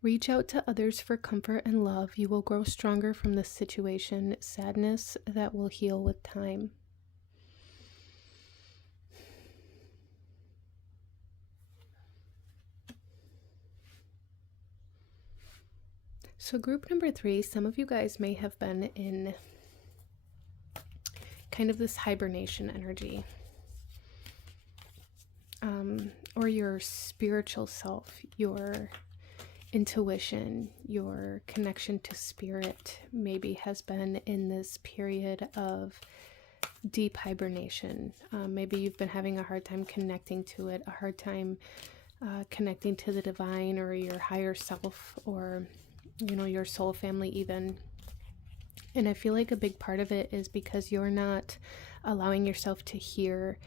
Reach out to others for comfort and love. You will grow stronger from this situation. Sadness that will heal with time. So group number 3, some of you guys may have been in kind of this hibernation energy. Or your spiritual self, your intuition, your connection to spirit maybe has been in this period of deep hibernation. Maybe you've been having a hard time connecting to it, a hard time connecting to the divine or your higher self, or your soul family even. And I feel like a big part of it is because you're not allowing yourself to hear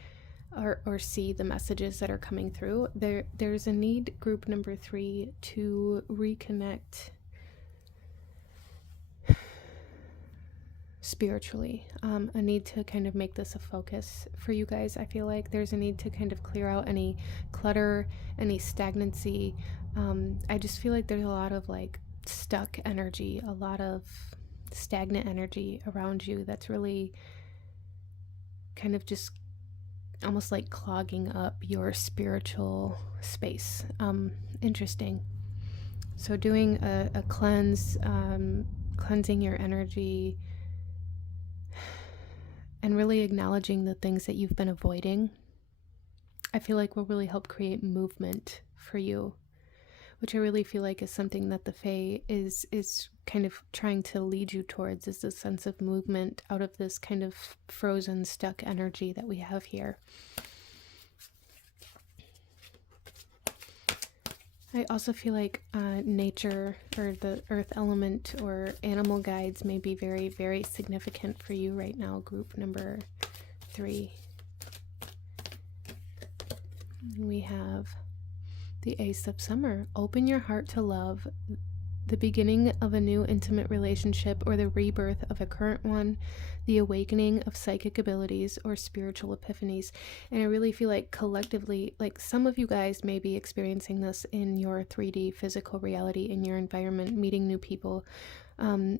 or see the messages that are coming through. There's a need, group number 3, to reconnect spiritually. A need to kind of make this a focus for you guys. I feel like there's a need to kind of clear out any clutter, any stagnancy. I just feel like there's a lot of like stuck energy, a lot of stagnant energy around you that's really kind of just almost like clogging up your spiritual space. Interesting. So doing a cleanse, cleansing your energy, and really acknowledging the things that you've been avoiding, I feel like will really help create movement for you, which I really feel like is something that the Fae is kind of trying to lead you towards, is this sense of movement out of this kind of frozen, stuck energy that we have here. I also feel like nature or the earth element or animal guides may be very, very significant for you right now, group number 3. And we have the Ace of Summer. Open your heart to love, the beginning of a new intimate relationship or the rebirth of a current one, the awakening of psychic abilities or spiritual epiphanies. And I really feel like collectively, like some of you guys may be experiencing this in your 3D physical reality, in your environment, meeting new people,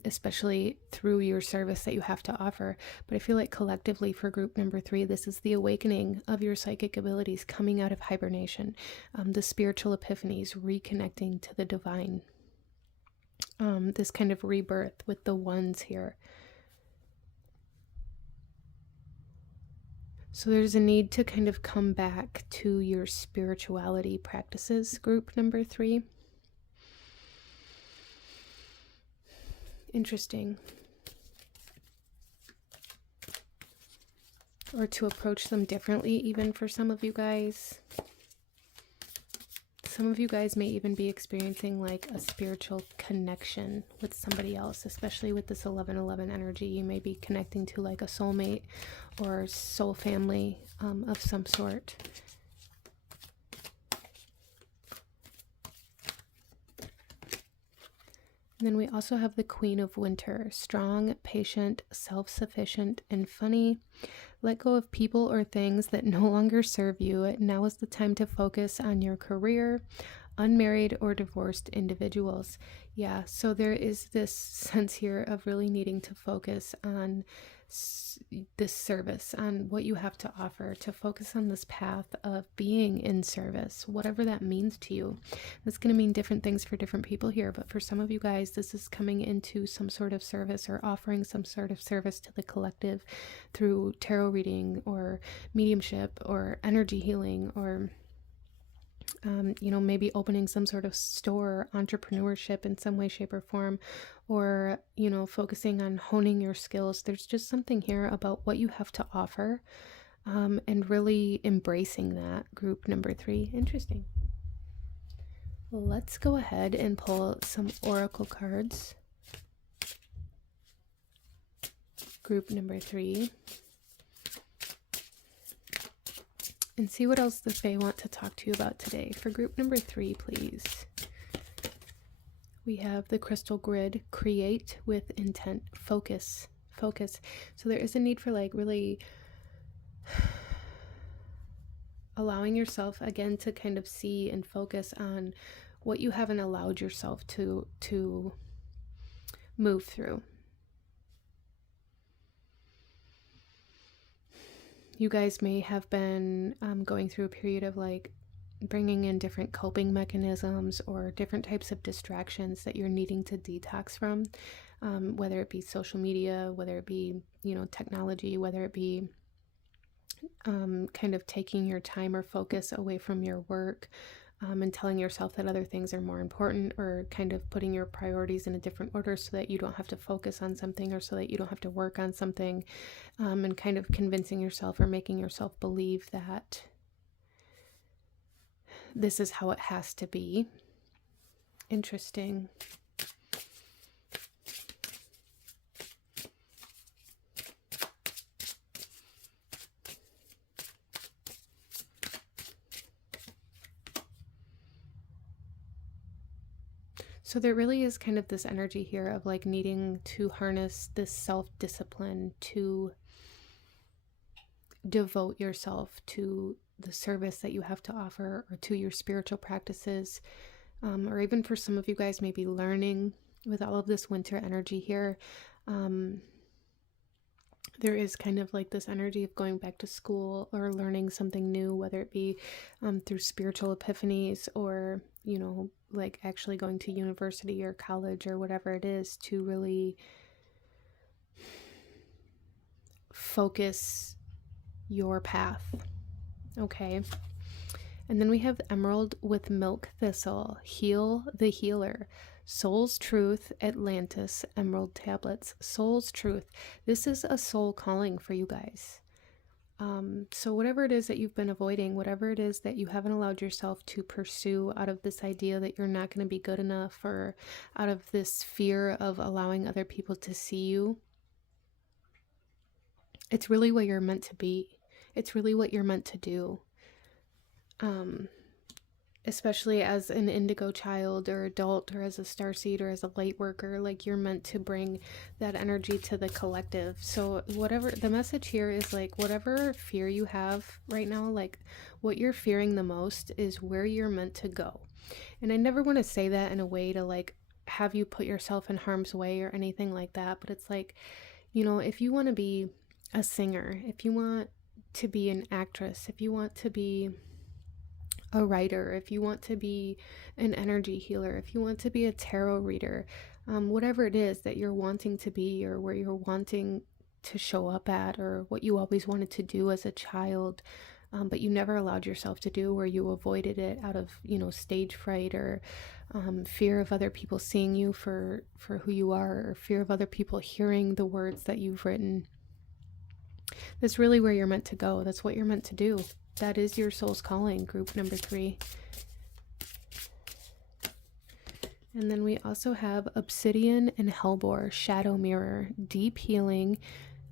especially through your service that you have to offer. But I feel like collectively for group number 3, this is the awakening of your psychic abilities coming out of hibernation, the spiritual epiphanies, reconnecting to the divine. This kind of rebirth with the ones here. So there's a need to kind of come back to your spirituality practices, group number 3. Interesting. Or to approach them differently, even for some of you guys. Some of you guys may even be experiencing like a spiritual connection with somebody else, especially with this 1111 energy. You may be connecting to like a soulmate or soul family of some sort. And then we also have the Queen of Winter, strong, patient, self-sufficient, and funny. Let go of people or things that no longer serve you. Now is the time to focus on your career, unmarried or divorced individuals. Yeah, so there is this sense here of really needing to focus on this service, on what you have to offer, to focus on this path of being in service, whatever that means to you. That's going to mean different things for different people here, but for some of you guys, this is coming into some sort of service or offering some sort of service to the collective through tarot reading or mediumship or energy healing, or maybe opening some sort of store, entrepreneurship in some way, shape, or form, or, focusing on honing your skills. There's just something here about what you have to offer, and really embracing that, group number 3. Interesting. Well, let's go ahead and pull some oracle cards. Group number 3. And see what else the Fae want to talk to you about today. For group number 3, please. We have the crystal grid, create with intent, focus. So there is a need for like really allowing yourself again to kind of see and focus on what you haven't allowed yourself to move through. You guys may have been going through a period of like bringing in different coping mechanisms or different types of distractions that you're needing to detox from, whether it be social media, whether it be, technology, whether it be kind of taking your time or focus away from your work, and telling yourself that other things are more important, or kind of putting your priorities in a different order so that you don't have to focus on something, or so that you don't have to work on something, and kind of convincing yourself or making yourself believe that this is how it has to be. Interesting. So there really is kind of this energy here of like needing to harness this self-discipline to devote yourself to the service that you have to offer, or to your spiritual practices, or even for some of you guys, maybe learning with all of this winter energy here. There is kind of like this energy of going back to school or learning something new, whether it be through spiritual epiphanies, or, like actually going to university or college or whatever it is, to really focus your path. Okay. And then we have Emerald with Milk Thistle, Heal the Healer, Soul's Truth, Atlantis, Emerald Tablets, Soul's Truth. This is a soul calling for you guys. So whatever it is that you've been avoiding, whatever it is that you haven't allowed yourself to pursue out of this idea that you're not going to be good enough, or out of this fear of allowing other people to see you, it's really what you're meant to be. It's really what you're meant to do. Especially as an indigo child or adult, or as a starseed, or as a light worker, like you're meant to bring that energy to the collective. So whatever the message here is, like whatever fear you have right now, like what you're fearing the most is where you're meant to go. And I never want to say that in a way to like have you put yourself in harm's way or anything like that, but it's like, if you want to be a singer, if you want to be an actress, if you want to be a writer, if you want to be an energy healer, if you want to be a tarot reader, whatever it is that you're wanting to be, or where you're wanting to show up at, or what you always wanted to do as a child, but you never allowed yourself to do, or you avoided it out of, stage fright, or fear of other people seeing you for who you are, or fear of other people hearing the words that you've written. That's really where you're meant to go. That's what you're meant to do. That is your soul's calling, group number 3. And then we also have Obsidian and Hellbore, Shadow Mirror, Deep Healing,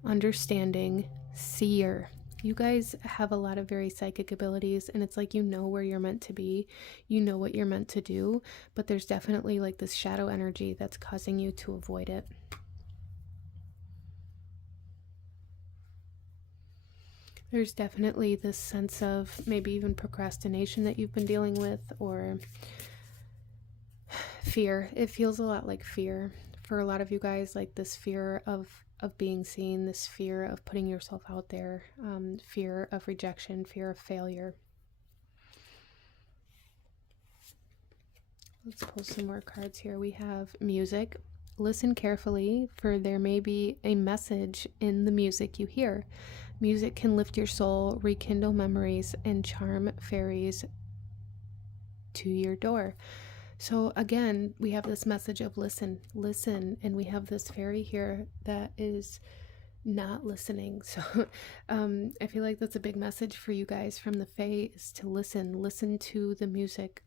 Understanding, Seer. You guys have a lot of very psychic abilities, and it's like where you're meant to be, what you're meant to do, but there's definitely like this shadow energy that's causing you to avoid it. There's definitely this sense of maybe even procrastination that you've been dealing with, or fear. It feels a lot like fear for a lot of you guys, like this fear of being seen, this fear of putting yourself out there, fear of rejection, fear of failure. Let's pull some more cards here. We have Music. Listen carefully, for there may be a message in the music you hear. Music can lift your soul, rekindle memories, and charm fairies to your door. So again, we have this message of listen, and we have this fairy here that is not listening. So I feel like that's a big message for you guys from the Fae, is to listen to the music.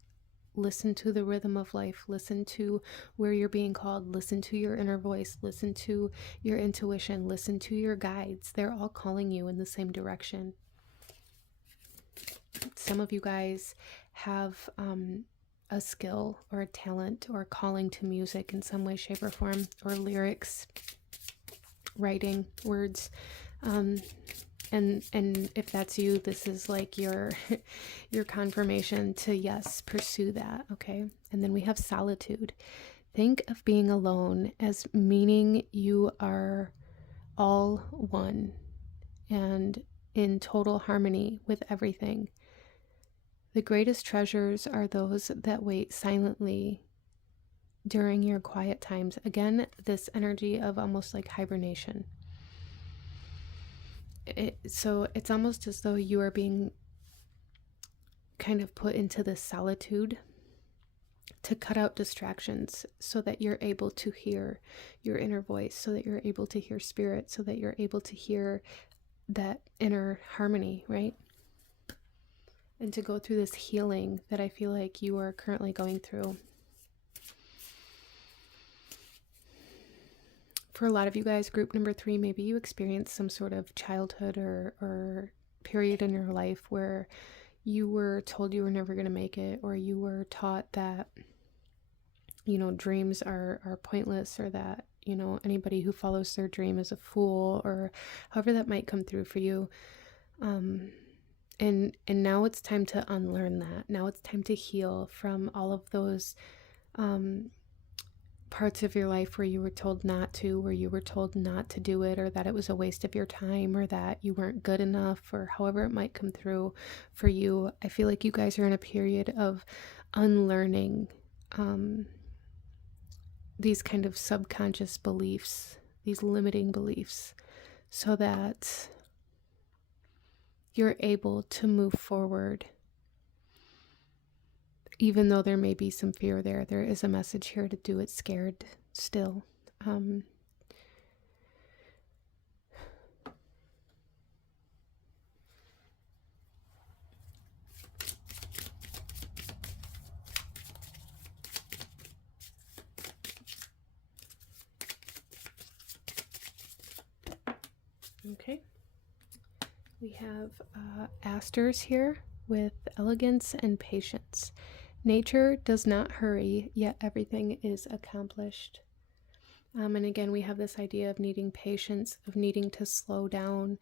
Listen to the rhythm of life. Listen to where you're being called. Listen to your inner voice. Listen to your intuition. Listen to your guides. They're all calling you in the same direction. Some of you guys have a skill or a talent or a calling to music in some way, shape, or form, or lyrics, writing, words. And if that's you, this is like your confirmation to, yes, pursue that. Okay. And then we have Solitude. Think of being alone as meaning you are all one and in total harmony with everything. The greatest treasures are those that wait silently during your quiet times. Again, this energy of almost like hibernation. So it's almost as though you are being kind of put into this solitude to cut out distractions so that you're able to hear your inner voice, so that you're able to hear spirit, so that you're able to hear that inner harmony, right? And to go through this healing that I feel like you are currently going through. For a lot of you guys, group number 3, maybe you experienced some sort of childhood or period in your life where you were told you were never going to make it, or you were taught that, you know, dreams are pointless, or that, you know, anybody who follows their dream is a fool, or however that might come through for you. And now it's time to unlearn that. Now it's time to heal from all of those parts of your life where you were told not to, where you were told not to do it, or that it was a waste of your time, or that you weren't good enough, or however it might come through for you. I feel like you guys are in a period of unlearning these kind of subconscious beliefs, these limiting beliefs, so that you're able to move forward. Even though there may be some fear there, there is a message here to do it scared still. Okay. We have asters here with elegance and patience. Nature does not hurry, yet everything is accomplished. And again, we have this idea of needing patience, of needing to slow down.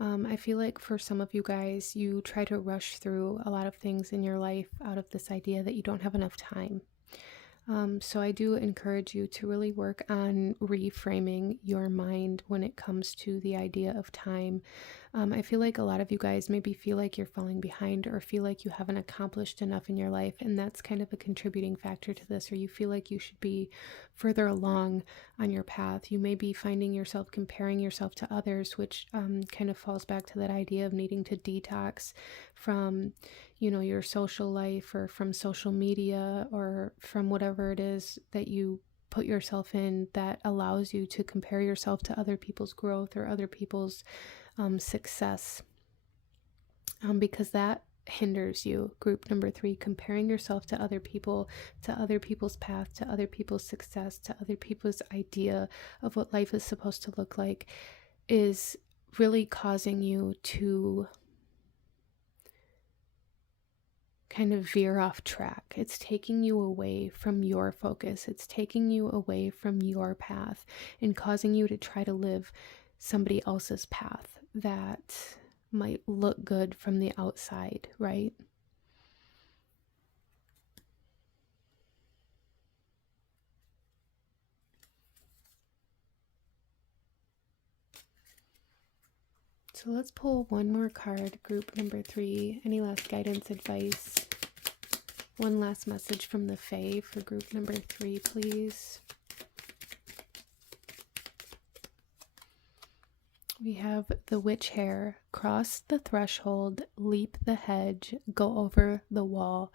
I feel like for some of you guys, you try to rush through a lot of things in your life out of this idea that you don't have enough time. So I do encourage you to really work on reframing your mind when it comes to the idea of time. I feel like a lot of you guys maybe feel like you're falling behind, or feel like you haven't accomplished enough in your life, and that's kind of a contributing factor to this, or you feel like you should be further along on your path. You may be finding yourself comparing yourself to others, which kind of falls back to that idea of needing to detox from, you know, your social life, or from social media, or from whatever it is that you put yourself in that allows you to compare yourself to other people's growth or other people's success, because that hinders you. Group number 3, comparing yourself to other people, to other people's path, to other people's success, to other people's idea of what life is supposed to look like, is really causing you to kind of veer off track. It's taking you away from your focus. It's taking you away from your path and causing you to try to live somebody else's path that might look good from the outside, right? So let's pull one more card, group number 3. Any last guidance, advice? One last message from the Fae for group number 3, please. We have the witch hair. Cross the threshold, leap the hedge, go over the wall.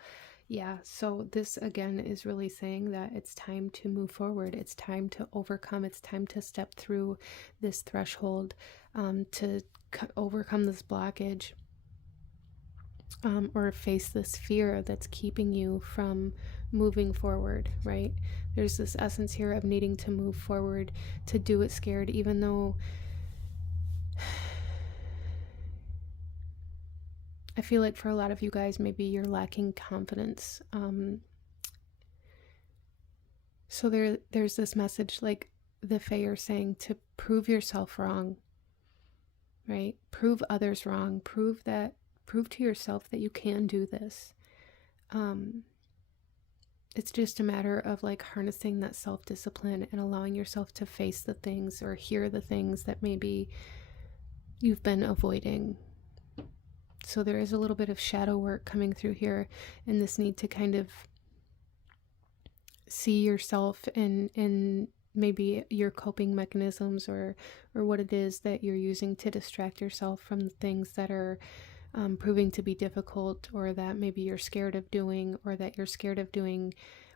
Yeah, so this again is really saying that it's time to move forward. It's time to overcome. It's time to step through this threshold, to overcome this blockage, or face this fear that's keeping you from moving forward, right? There's this essence here of needing to move forward, to do it scared, even though I feel like for a lot of you guys, maybe you're lacking confidence. So there's this message, like the Fae are saying, to prove yourself wrong, right? Prove others wrong. Prove to yourself that you can do this. It's just a matter of like harnessing that self-discipline and allowing yourself to face the things or hear the things that maybe you've been avoiding. So there is a little bit of shadow work coming through here, and this need to kind of see yourself and maybe your coping mechanisms or what it is that you're using to distract yourself from things that are proving to be difficult, or that maybe you're scared of doing, or that you're scared of doing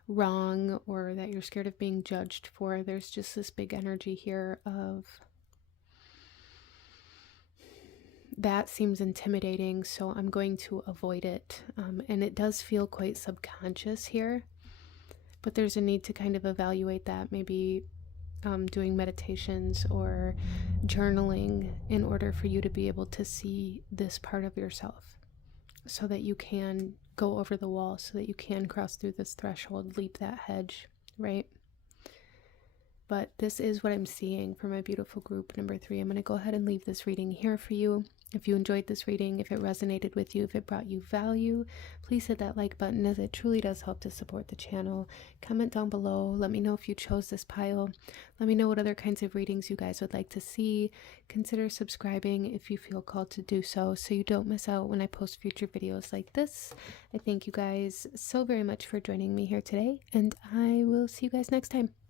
wrong, or that you're scared of being judged for. There's just this big energy here of that seems intimidating, so I'm going to avoid it. And it does feel quite subconscious here, but there's a need to kind of evaluate that, maybe doing meditations or journaling in order for you to be able to see this part of yourself, so that you can go over the wall, so that you can cross through this threshold, leap that hedge, right? But this is what I'm seeing for my beautiful group number 3. I'm going to go ahead and leave this reading here for you. If you enjoyed this reading, if it resonated with you, if it brought you value, please hit that like button, as it truly does help to support the channel. Comment down below. Let me know if you chose this pile. Let me know what other kinds of readings you guys would like to see. Consider subscribing if you feel called to do so you don't miss out when I post future videos like this. I thank you guys so very much for joining me here today, and I will see you guys next time.